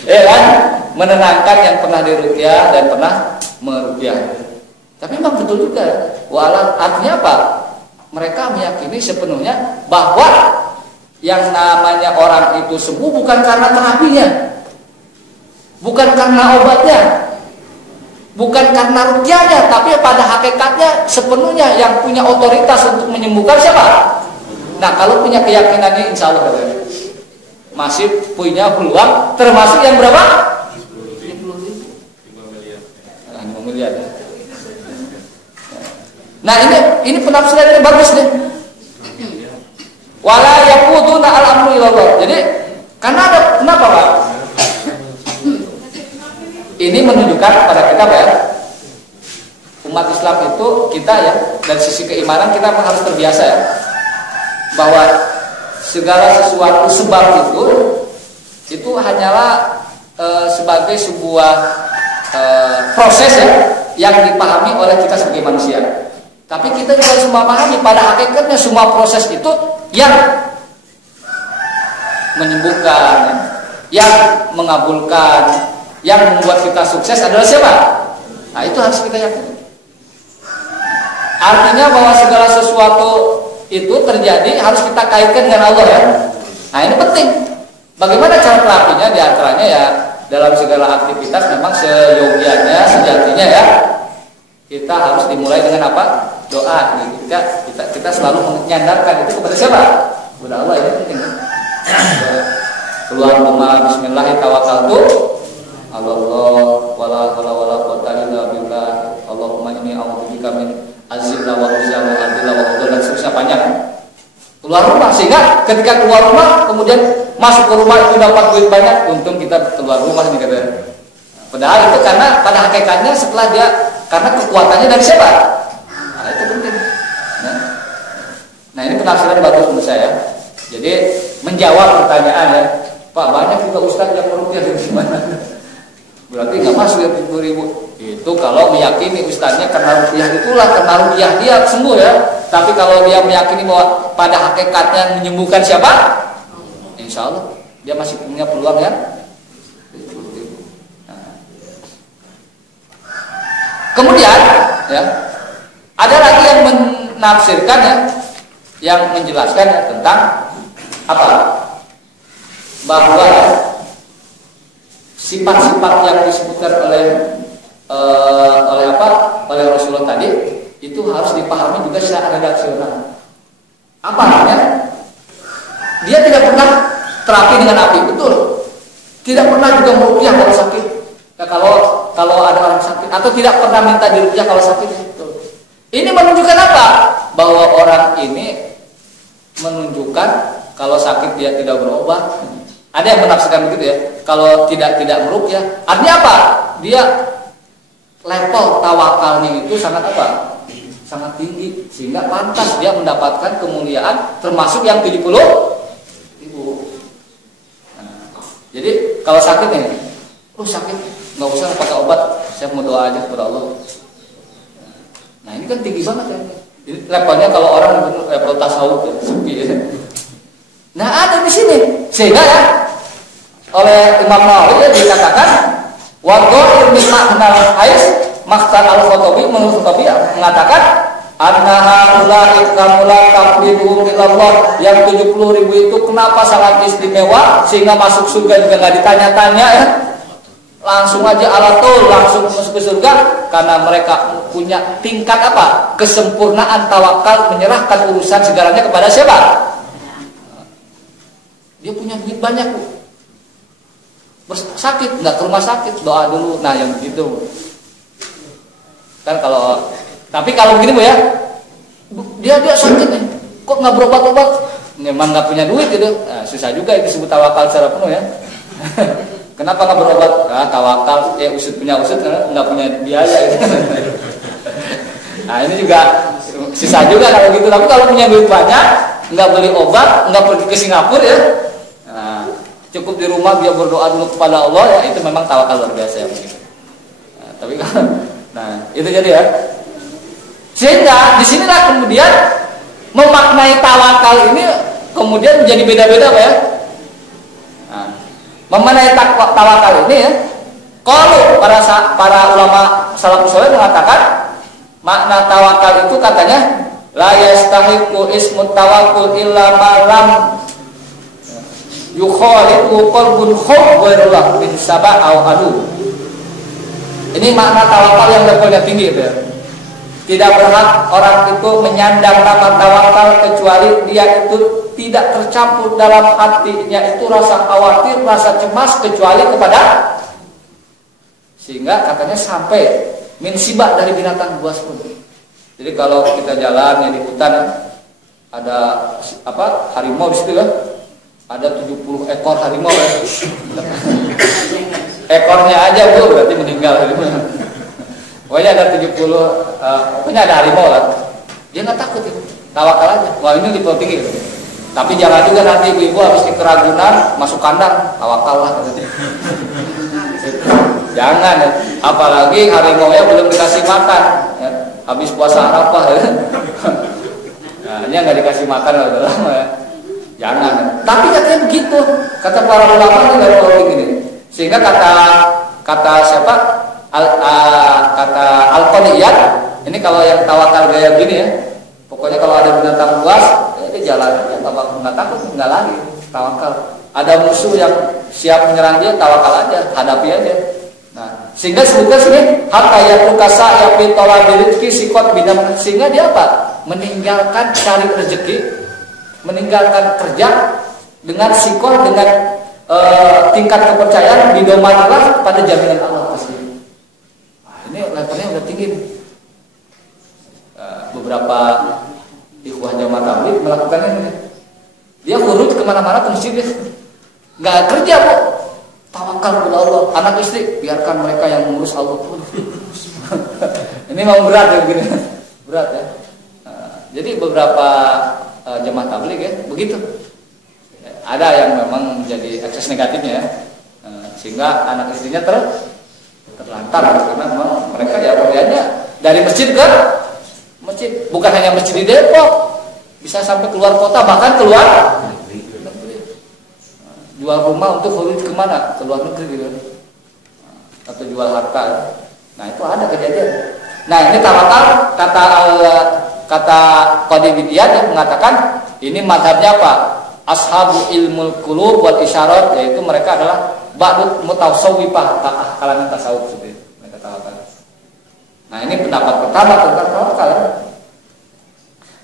Ya kan? Menenangkan yang pernah diruqyah dan pernah meruqyah. Tapi memang betul juga. Walau artinya apa? Mereka meyakini sepenuhnya bahwa yang namanya orang itu sembuh bukan karena terapinya, bukan karena obatnya, bukan karena ruqyahnya, tapi pada hakikatnya sepenuhnya yang punya otoritas untuk menyembuhkan siapa? Nah, kalau punya keyakinan ini insya Allah masih punya peluang, termasuk yang berapa? 5 miliar. Nah, ini penafsirannya bagus nih. Wala yaquduna al-amru ilallah. Jadi karena ada kenapa Pak? Ini menunjukkan kepada kita ya, umat Islam itu kita ya dari sisi keimanan kita harus terbiasa ya, bahwa segala sesuatu sebab itu hanyalah sebagai sebuah proses ya yang dipahami oleh kita sebagai manusia. Tapi kita juga harus memahami pada hakikatnya semua proses itu yang menyembuhkan, yang mengabulkan, yang membuat kita sukses adalah siapa? Nah, itu harus kita yakini. Artinya bahwa segala sesuatu itu terjadi harus kita kaitkan dengan Allah ya. Nah, ini penting. Bagaimana cara terapinya? Di antaranya ya dalam segala aktivitas memang seyogianya, sejatinya ya kita harus dimulai dengan apa? Doa. Kita selalu menyandarkan itu kepada siapa? Kepada Allah. Ini penting. Keluar rumah bismillahirrahmanirrahim. Allah wala haula wala quwwata illa billah. Allahumma inni a'udzubika min azilla wa uzza wa adilla wa udul, dan seterusnya panjang. Keluar rumah sehingga ketika keluar rumah kemudian masuk ke rumah itu dapat duit banyak, untung kita keluar rumah nih katanya. Padahal itu karena pada hakikatnya setelah dia karena kekuatannya dari siapa? Nah, itu penting. Nah, ini penafsiran bagus menurut saya. Jadi menjawab pertanyaan ya, Pak, banyak juga ustaz yang meruqyah dari mana? Berarti nggak masuk ya 70.000. Itu kalau meyakini ustaznya karena ruqyah itulah, karena ruqyah dia sembuh ya. Tapi kalau dia meyakini bahwa pada hakikatnya menyembuhkan siapa? Insya Allah dia masih punya peluang ya. Kemudian ya ada lagi yang menafsirkan ya, yang menjelaskan ya, tentang apa? Bahwa sifat-sifat yang disebutkan oleh Rasulullah tadi itu harus dipahami juga secara redaksional. Apa artinya? Dia tidak pernah terapi dengan api, betul. Tidak pernah juga meruqyah kalau sakit. Ya, kalau ada orang sakit atau tidak pernah minta diruqyah kalau sakit, betul. Ini menunjukkan apa? Bahwa orang ini menunjukkan kalau sakit dia tidak berobat. Ada yang menafsirkan begitu ya. Kalau tidak meruqyah, artinya apa? Dia level tawakalnya itu sangat apa? Sangat tinggi sehingga pantas dia mendapatkan kemuliaan termasuk yang 70.000. Nah, jadi kalau sakit nih, sakit nggak usah pakai obat, saya mau doa aja kepada Allah. Nah ini kan tinggi banget ya. Jadi levelnya kalau orang level tasawuf ya, sepi ya. Nah ada di sini sehingga ya oleh Imam Nawawi ya dikatakan wadha'ir min ma'nal hais Makhtar al-Khotobi menurut Khotobi mengatakan annaha ulai kamula taqbidu ilallah yang 70.000 itu kenapa sangat istimewa sehingga masuk surga juga nggak ditanya-tanya ya, langsung aja alatul langsung masuk ke surga karena mereka punya tingkat apa? Kesempurnaan tawakal menyerahkan urusan segalanya kepada siapa? Dia punya duit banyak Bu. Sakit nggak ke rumah sakit doa dulu. Nah yang begitu kan kalau tapi kalau begini Bu ya dia sakit nih kok nggak berobat-obat memang nggak punya duit gitu. Nah, susah juga itu disebut tawakal secara penuh ya. Kenapa nggak berobat? Nah, tawakal usut punya usut nggak punya biaya gitu. Nah ini juga susah juga kalau gitu. Tapi kalau punya duit banyak nggak beli obat nggak pergi ke Singapura ya. Nah, cukup di rumah dia berdoa dulu kepada Allah ya itu memang tawakal luar biasa ya. Nah, tapi nah itu jadi ya. Sehingga disinilah kemudian memaknai tawakal ini kemudian menjadi beda-beda Pak ya. Nah, memaknai tawakal ini ya. Kalau para ulama salafus saleh mengatakan makna tawakal itu katanya la yastahiqu ismut tawakkul illa ma lam yukhaliqu qalbun khairullah min sab'a aw adu. Ini makna tawakal yang levelnya tinggi gitu ya. Tidak berhak orang itu menyandang nama tawakal kecuali dia itu tidak tercampur dalam hatinya itu rasa khawatir, rasa cemas kecuali kepada sehingga katanya sampai min sibak dari binatang buas pun. Jadi kalau kita jalan ya di hutan ada apa harimau di situ ya. Ada 70 ekor harimau ya. Ekornya aja Bu berarti meninggal harimau. Pokoknya ada 70 pokoknya ada harimau lah. Dia nggak takut itu. Tawakal aja. Wah ini level tinggi. Tapi jangan juga nanti ibu-ibu habis di keragunan masuk kandang tawakal lah katanya. Jangan ya. Apalagi harimau-nya belum dikasih makan ya. Habis puasa Arafah ya. Nah, ini nggak dikasih makan udah lama ya. Jangan. Tapi katanya begitu. Kata para ulama dari topik ini. Sehingga kata siapa? Kata Al-Qadiyat. Ini kalau yang tawakal gaya gini ya. Pokoknya kalau ada binatang buas, dia jalan ya, nggak takut, nggak lari. Tawakal. Ada musuh yang siap menyerang dia, tawakal aja, hadapi aja. Nah, sehingga sebutkan sini hatta yatukasa ya pitola birizki sikot bidam sehingga dia apa? Meninggalkan cari rezeki, meninggalkan kerja dengan sikot dengan tingkat kepercayaan bidomanilah pada jaminan Allah pasti. Nah, ini levelnya udah tinggi. Beberapa ikhwah jamaah tabligh melakukan ini. Dia khurut kemana-mana ke masjid, nggak kerja kok. Tawakal kepada Allah, anak istri biarkan mereka yang mengurus Allah. Ini memang berat ya begini, berat ya. Jadi beberapa jemaah tabligh ya begitu. Ada yang memang menjadi ekses negatifnya ya, sehingga anak istrinya terlantar karena memang mereka ya kerjanya dari masjid ke masjid, bukan hanya masjid di Depok, bisa sampai keluar kota bahkan keluar. Jual rumah untuk khuruj kemana? Ke luar negeri gitu. Atau jual harta. Nah itu ada kejadian. Nah ini tawakal kata Qadibiyah yang mengatakan ini mazhabnya apa? Ashabu ilmul qulub wal isyarat, yaitu mereka adalah ba'dut mutasawwifah kalangan tasawuf seperti itu. Mereka tawakal. Nah ini pendapat pertama tentang tawakal.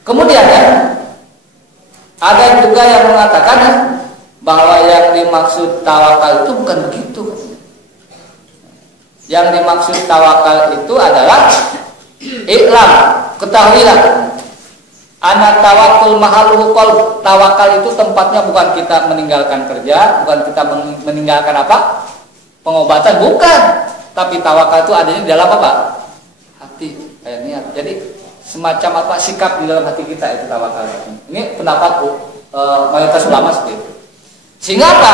Kemudian ya, ada juga yang mengatakan ya, bahwa yang dimaksud tawakal itu bukan begitu. Yang dimaksud tawakal itu adalah iklam, ketahuilah Anak tawakul mahaluhu qalb. Tawakal itu tempatnya bukan kita meninggalkan kerja, bukan kita meninggalkan apa? Pengobatan, bukan. Tapi tawakal itu adanya di dalam apa? Hati, kayak niat. Jadi semacam apa? Sikap di dalam hati kita itu tawakal. Ini pendapat mayoritas ulama seperti itu. Sehingga apa?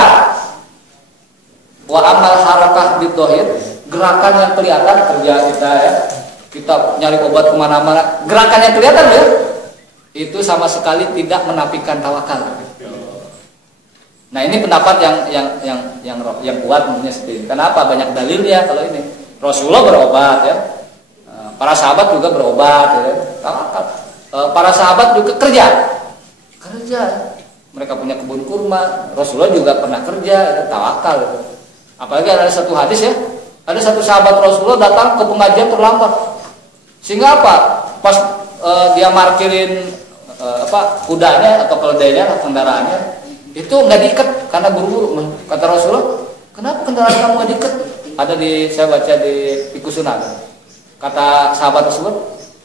Wa amal harakah bidzohir, gerakan yang kelihatan kerja kita ya. Kita nyari obat kemana-mana, gerakan yang kelihatan ya. Itu sama sekali tidak menafikan tawakal. Nah ini pendapat yang kuat menurutnya seperti ini. Kenapa? Banyak dalilnya kalau ini. Rasulullah berobat ya, para sahabat juga berobat ya. Tawakal. Para sahabat juga kerja. Mereka punya kebun kurma. Rasulullah juga pernah kerja, ya. Tawakal. Ya. Apalagi ada satu hadis ya, ada satu sahabat Rasulullah datang ke pengajian terlambat. Sehingga apa? Pas dia markirin kudanya atau keledainya, kendaraannya itu nggak diikat karena buru-buru. Kata Rasulullah, kenapa kendaraan kamu nggak diikat? Ada saya baca di Fiqh Sunan. Kata sahabat tersebut,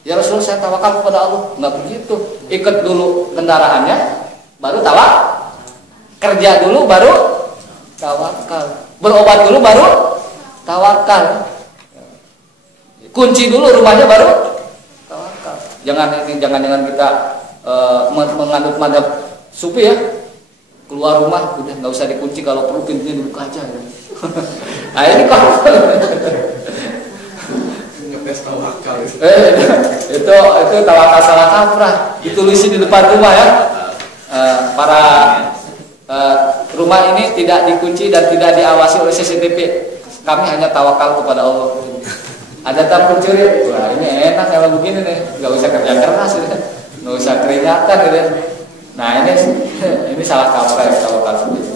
ya Rasulullah saya tawakal kepada Allah. Nggak begitu. Ikat dulu kendaraannya, baru tawakal. Kerja dulu, baru tawakal. Berobat dulu, baru tawakal. Kunci dulu rumahnya, baru tawakal. Jangan kita menganut madhab sufi ya. Keluar rumah udah nggak usah dikunci, kalau perlu pintunya dibuka aja ya. Nah ini kok ngetes tawakal itu tawakal salah kaprah, ditulisin di depan rumah ya. Para rumah ini tidak dikunci dan tidak diawasi oleh CCTV. Kami hanya tawakal kepada Allah. Ada tak pencuri, wah ini enak kalau begini nih, nggak usah kerja keras ya. Nggak usah keringatan gitu. Nah ini salah kaprah tawakal seperti itu.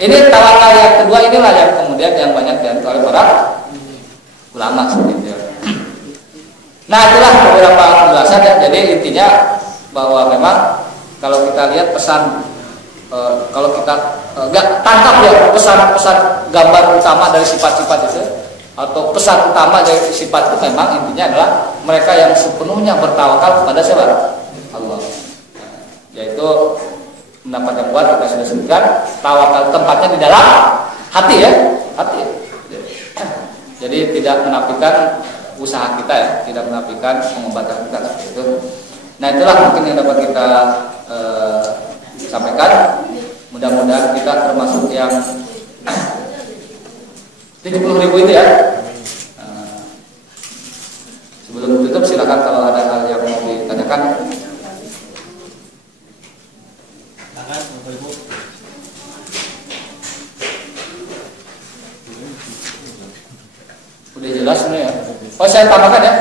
Ini tawakal yang kedua, inilah yang kemudian yang banyak dianut oleh para ulama seperti itu. Nah itulah beberapa penjelasan ya. Jadi intinya bahwa memang kalau kita lihat pesan, kalau kita nggak tangkap ya pesan-pesan gambar utama dari sifat-sifat itu, atau pesan utama dari sifat itu, memang intinya adalah mereka yang sepenuhnya bertawakal kepada siapa? Allah. Yaitu pendapat yang kuat kita sudah sebutkan, tawakal tempatnya di dalam hati ya, hati. Jadi tidak menafikan usaha kita ya, tidak menafikan pengobatan kita seperti itu. Nah itulah mungkin yang dapat kita sampaikan. Mudah-mudahan kita termasuk yang 70.000 itu ya. Sebelum tutup silakan kalau ada hal yang mau ditanyakan. Udah jelas nih ya. Oh saya tambahkan ya.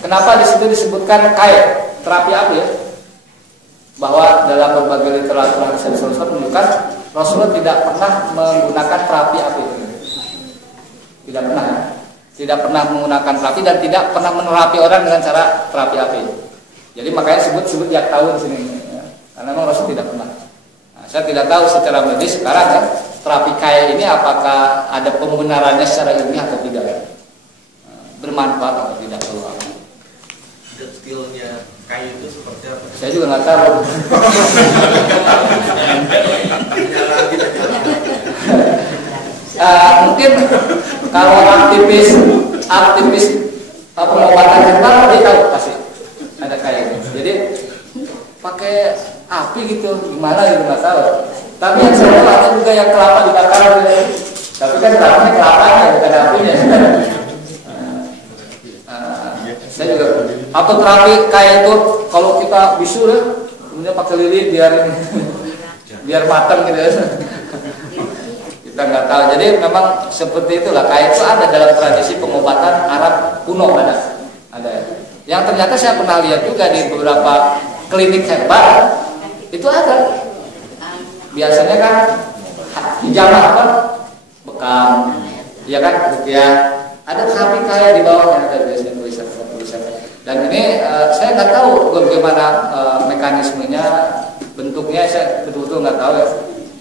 Kenapa di situ disebutkan kait terapi api ya? Bahwa dalam berbagai literatur hadis Rasulullah menunjukkan Rasulullah tidak pernah menggunakan terapi api. Tidak pernah. Tidak pernah menggunakan terapi dan tidak pernah menerapi orang dengan cara terapi api. Jadi makanya sebut yang tahu di sini ya. Karena memang Rasul tidak pernah. Nah, saya tidak tahu secara medis sekarang ya, terapi kait ini apakah ada pembenarannya secara ilmiah atau tidak ya? Bermanfaat atau tidak kalau skillnya kayu itu seperti apa? Saya juga nggak tahu. Mungkin kalau aktivis pengobatan herbal dia tahu pasti ada kayu. Jadi pakai api gitu, gimana gitu nggak tahu. Tapi yang saya tahu ada juga yang kelapa dibakar. Tapi kan kelapanya kelapanya bukan apinya. Saya juga atau terapi kayak itu kalau kita bisu ya, kemudian pakai lilin biar matang gitu ya. Kita nggak tahu. Jadi memang seperti itulah, kayak itu ada dalam tradisi pengobatan Arab kuno ada. Yang ternyata saya pernah lihat juga di beberapa klinik herbal itu ada. Biasanya kan hijamah apa? Bekam, ya kan? Ya ada terapi kayak di bawahnya ada biasanya tulisan. Dan ini saya nggak tahu bagaimana mekanismenya, bentuknya saya betul-betul nggak tahu ya.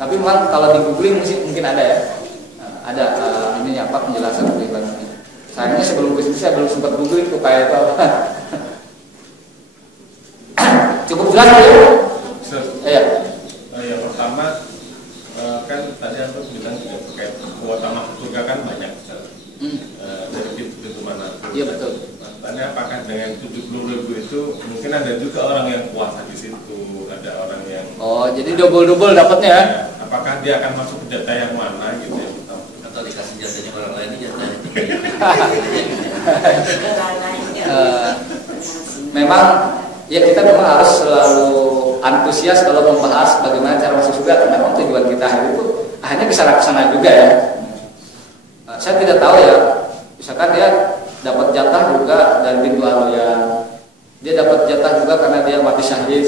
Tapi memang kalau di googling mungkin ada ya, ada ininya apa penjelasan lebih banyak. Sayangnya sebelum bisnis saya belum sempat googling tuh kayak itu. Jelas ya? Iya. Yang pertama kan tadi aku bilang juga terkait kuota masuk surga kan banyak dari pintu mana? Iya betul. Tanya apakah dengan 70.000 itu mungkin ada juga orang yang puasa di situ, ada orang yang jadi double dapatnya ya? Apakah dia akan masuk ke jatah yang mana gitu ya? Atau dikasih jatahnya orang lain ini jatahnya. Memang ya kita memang harus selalu antusias kalau membahas bagaimana cara masuk surga, karena memang tujuan kita itu akhirnya kesana juga ya. Saya tidak tahu ya, misalkan dia dapat jatah juga dari pintu Al-Royan, dia dapat jatah juga karena dia mati syahid,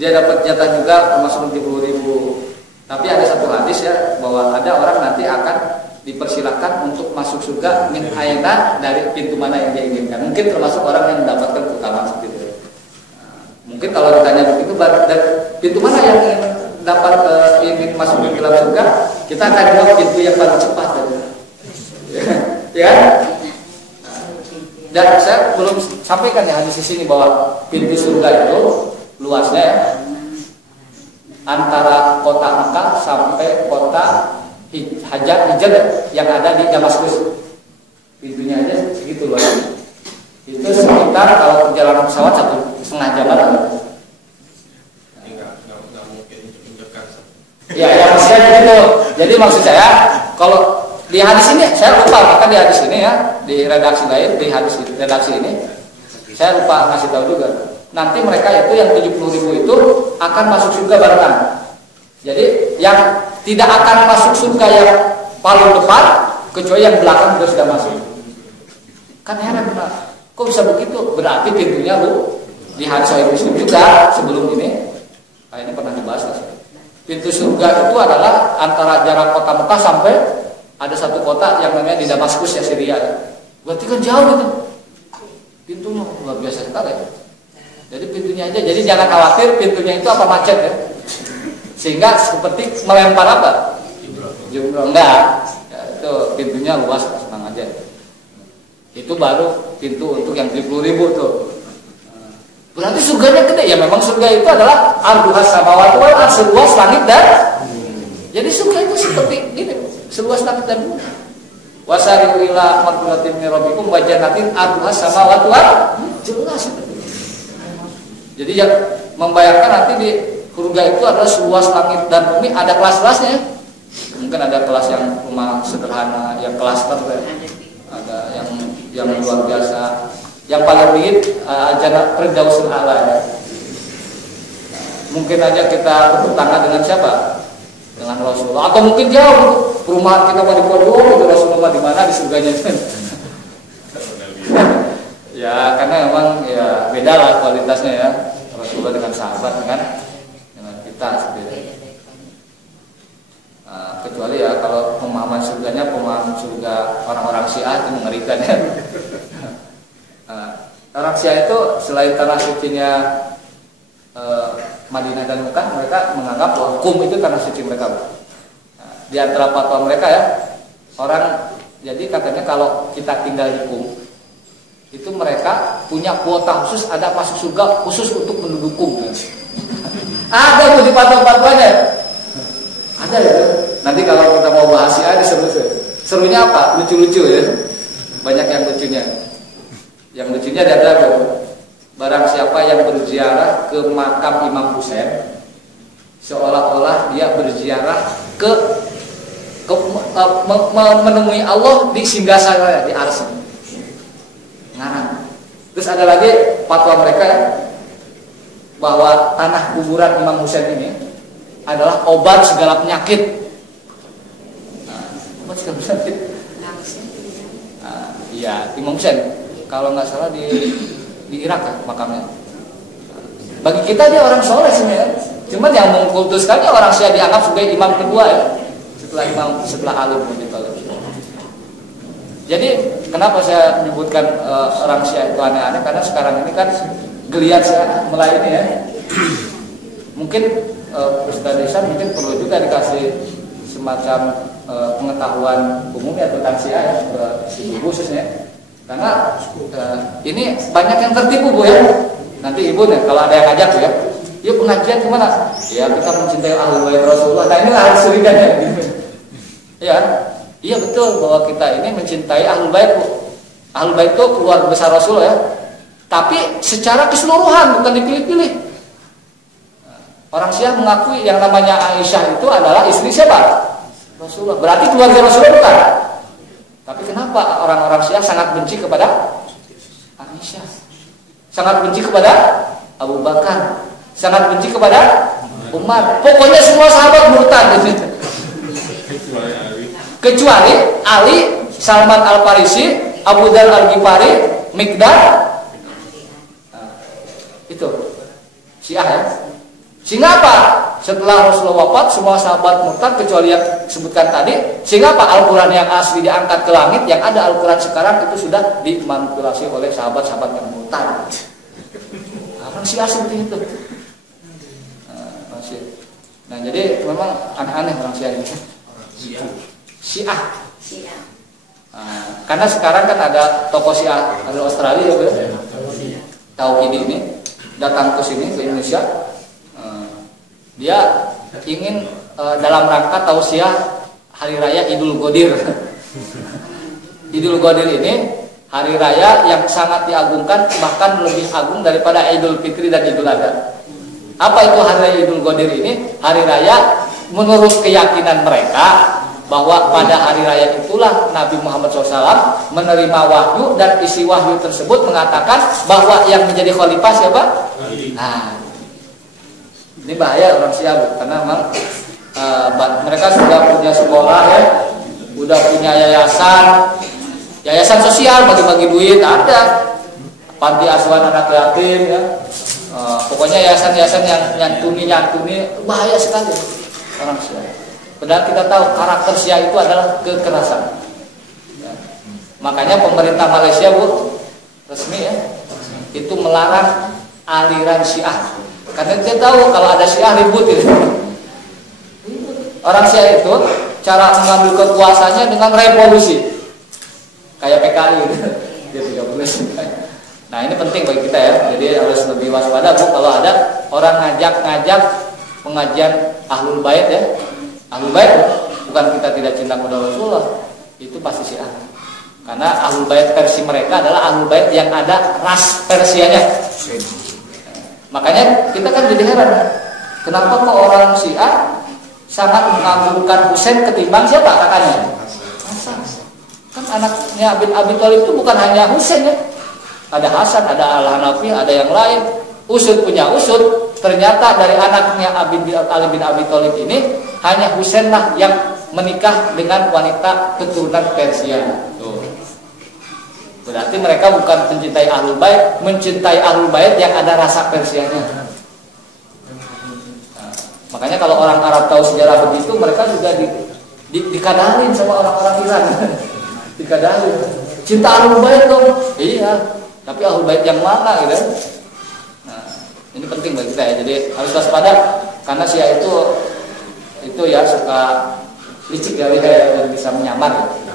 dia dapat jatah juga termasuk 70.000. Tapi ada satu hadis ya, bahwa ada orang nanti akan dipersilakan untuk masuk surga min aina, dari pintu mana yang dia inginkan. Mungkin termasuk orang yang mendapatkan keutamaan seperti itu. Mungkin kalau ditanya begitu, dan pintu mana yang ingin dapat ingin masuk ke dalam surga, kita akan jawab pintu yang paling cepat. Ya. Dan saya belum sampaikan ya hadis di sini bahwa pintu surga itu luasnya ya, antara kota Mekah sampai kota Hijaz yang ada di Damaskus. Pintunya aja segitu luasnya. Itu sekitar kalau perjalanan pesawat 1,5 jam lah. Nggak mungkin mendekat. Ya maksudnya gitu. Jadi maksud saya kalau di hadis ini saya lupa, bahkan di hadis ini ya, di redaksi lain, di hadis redaksi ini saya lupa ngasih tahu juga. Nanti mereka itu yang 70.000 itu akan masuk surga barengan. Jadi yang tidak akan masuk surga yang paling depan, kecuali yang belakang sudah masuk. Kan heran, kok bisa begitu? Berarti pintunya di hadis Sahih Muslim juga sebelum ini. Ini pernah dibahas. Pintu surga itu adalah antara jarak kota Mekah sampai ada satu kota yang namanya di Damaskus ya, Syria. Berarti kan jauh itu. Pintunya luar biasa sekali. Jadi pintunya aja. Jadi jangan khawatir pintunya itu apa macet ya. Sehingga seperti melempar apa? Jumroh. Enggak. Ya, itu pintunya luas, senang aja. Itu baru pintu untuk yang 70.000 tuh. Berarti surganya gede ya. Memang surga itu adalah arduhas samawati wal ardh, seluas langit dan. Jadi surga itu seperti gini, seluas langit dan bumi. Wasari'u ila maghfiratin min rabbikum wa jannatin arduhas samawati wal ardh. Jelas. Jadi yang membayangkan nanti di surga itu adalah seluas langit dan bumi, ada kelas-kelasnya. Mungkin ada kelas yang rumah sederhana, yang klaster, ada yang luar biasa. Yang paling tinggi Jannah Firdausul A'la ya. Mungkin aja kita bertetangga dengan siapa? Dengan Rasulullah. Atau mungkin jauh perumahan kita di Pondok, itu Rasulullah di mana di surganya. Ya karena memang ya beda lah kualitasnya ya, Rasulullah dengan sahabat dengan kita seperti itu. Kecuali ya kalau pemahaman surganya pemahaman surga orang-orang Syiah itu mengerikan ya. Orang Syiah itu selain tanah sucinya Madinah dan Mekah, mereka menganggap bahwa Qum itu tanah suci mereka. Di antara fatwa mereka ya, orang jadi katanya kalau kita tinggal di Qum itu mereka punya kuota khusus, ada masuk surga khusus untuk penduduk Qum. Ada tuh di fatwa-fatwanya. Ada ya. Nanti kalau kita mau bahas Syiah seru. Serunya apa? Lucu-lucu ya. Banyak yang lucunya. Yang lucunya adalah barang siapa yang berziarah ke makam Imam Husain, seolah-olah dia berziarah ke menemui Allah di singgasana di Arsy. Ngarang. Terus ada lagi fatwa mereka bahwa tanah kuburan Imam Husain ini adalah obat segala penyakit. Obat segala penyakit. Iya, Imam Husain. Kalau nggak salah di Irak kan makamnya. Bagi kita dia orang soleh sebenarnya. Cuman yang mengkultuskannya orang Syiah dianggap sebagai imam kedua ya. Setelah Ali bin Abi Thalib. Jadi kenapa saya menyebutkan orang Syiah itu aneh-aneh, karena sekarang ini kan geliat melayani ya. Mungkin Ustaz Desa mungkin perlu juga dikasih semacam pengetahuan umumnya tentang Syiah ya, ibu khususnya. Karena ini banyak yang tertipu Bu ya. nanti ibu nih kalau ada yang ngajak ya, yuk pengajian kemana? Ya kita mencintai ahlul bait Rasulullah. Nah ini harus curiga ya. Ya, iya betul bahwa kita ini mencintai ahlul bait. Ahlul bait itu keluarga besar Rasul ya. Tapi secara keseluruhan bukan dipilih-pilih. Orang Syiah mengakui yang namanya Aisyah itu adalah istri siapa? Rasulullah. Berarti keluarga Rasulullah bukan. Tapi kenapa orang-orang Syiah sangat benci kepada Aisyah? Sangat benci kepada Abu Bakar, sangat benci kepada Umar. Pokoknya semua sahabat murtad kecuali Ali, Salman Al-Farisi, Abu Dzar Al-Ghifari, Miqdad. Itu Syiah ya. Sehingga apa? Setelah Rasulullah wafat semua sahabat murtad kecuali yang disebutkan tadi. Sehingga apa? Al-Quran yang asli diangkat ke langit, yang ada Al-Quran sekarang itu sudah dimanipulasi oleh sahabat-sahabat yang murtad. Orang Syiah seperti itu. Nah jadi memang aneh-aneh orang Syiah ini. Syiah. Karena sekarang kan ada tokoh Syiah dari Australia ya, Tauhid ini datang ke sini ke Indonesia. Dia ingin dalam rangka tausiah hari raya Idul Qadir. Idul Qadir ini hari raya yang sangat diagungkan, bahkan lebih agung daripada Idul Fitri dan Idul Adha. Apa itu hari raya Idul Qadir ini? Hari raya menurut keyakinan mereka bahwa pada hari raya itulah Nabi Muhammad SAW menerima wahyu, dan isi wahyu tersebut mengatakan bahwa yang menjadi khalifah siapa? Nah, ini bahaya orang Syiah Bu, karena memang mereka sudah punya sekolah ya, udah punya yayasan sosial, bagi-bagi duit ada, panti asuhan anak yatim ya, pokoknya yayasan-yayasan yang nyantuni bahaya sekali orang Syiah. Padahal kita tahu karakter Syiah itu adalah kekerasan. Ya. Makanya pemerintah Malaysia Bu resmi ya, itu melarang aliran Syiah. Karena dia tahu kalau ada Syiah ribut itu. Orang Syiah itu cara mengambil kekuasaannya dengan revolusi. Kayak PKI gitu. Dia 30. Nah, ini penting bagi kita ya. Jadi harus lebih waspada Bu kalau ada orang ngajak pengajian Ahlul Bait ya. Ahlul Bait bukan kita tidak cinta kepada Rasulullah, itu pasti Syiah. Karena Ahlul Bait versi mereka adalah Ahlul Bait yang ada ras Persianya. Makanya kita kan jadi heran, kenapa kok orang Syiah sangat mengagungkan Husain ketimbang siapa kakaknya? Hasan. Kan anaknya bin Abi Thalib itu bukan hanya Husain ya. Ada Hasan, ada Al-Hanafi, ada yang lain. Usud punya usud. Ternyata dari anaknya Ali bin Abi Thalib ini hanya Husain lah yang menikah dengan wanita keturunan Persia. Tuh. Berarti mereka bukan mencintai Ahlul Bait, mencintai Ahlul Bait yang ada rasa Persianya. Nah, makanya kalau orang Arab tahu sejarah begitu, mereka juga dikadalin sama orang-orang Iran. Dikadalin. Cinta Ahlul Bait dong. Iya. Tapi Ahlul Bait yang mana gitu. Nah, ini penting bagi kita ya. Jadi harus waspada karena Syiah itu ya suka licik dari dan bisa menyamar ya.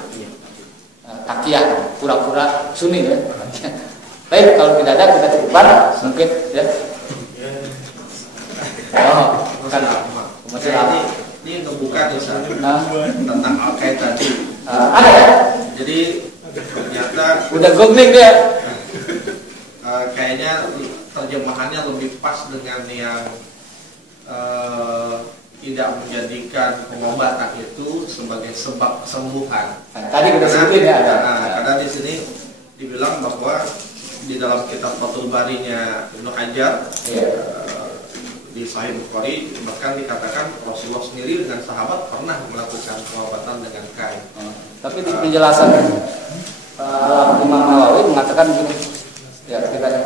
Takiyah, pura-pura Sunni ya. Baik, kalau tidak ada kita cukupkan mungkin ya. Oh, bukan masih ini ngebuka tentang Al-Qaeda tadi. Ada ya? Jadi ternyata udah googling dia. Kayaknya terjemahannya lebih pas dengan yang tidak menjadikan pengobatan itu sebagai sebab kesembuhan. Tadi kita sebutin ya ada. Karena di sini dibilang bahwa di dalam kitab Fathul Barinya Ibnu Hajar di Sahih Bukhari bahkan dikatakan Rasulullah sendiri dengan sahabat pernah melakukan pengobatan dengan kain. Tapi di penjelasan Imam Nawawi mengatakan begini. Ya,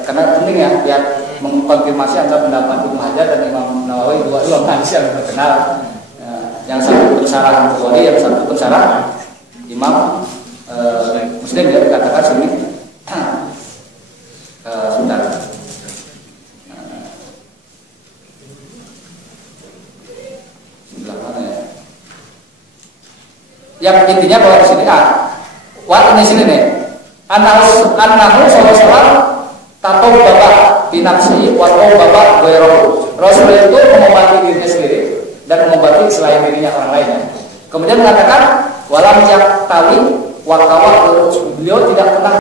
karena penting ya biar mengkonfirmasi antara pendapat Ibnu Hajar dan Imam Nawawi, dua hadis yang terkenal. Yang satu pensarah Bukhari, yang satu pensarah Imam Muslim ya dikatakan sini. Sebentar. Sebelah mana ya? Yang intinya bahwa di sini ini sini nih. Anahu sallallahu tatou bapak binafsi wa bapak ghairuhu. Rasulullah itu mengobati dirinya sendiri dan mengobati selain dirinya orang lainnya. Kemudian mengatakan walam yaktali wa tawa, beliau tidak pernah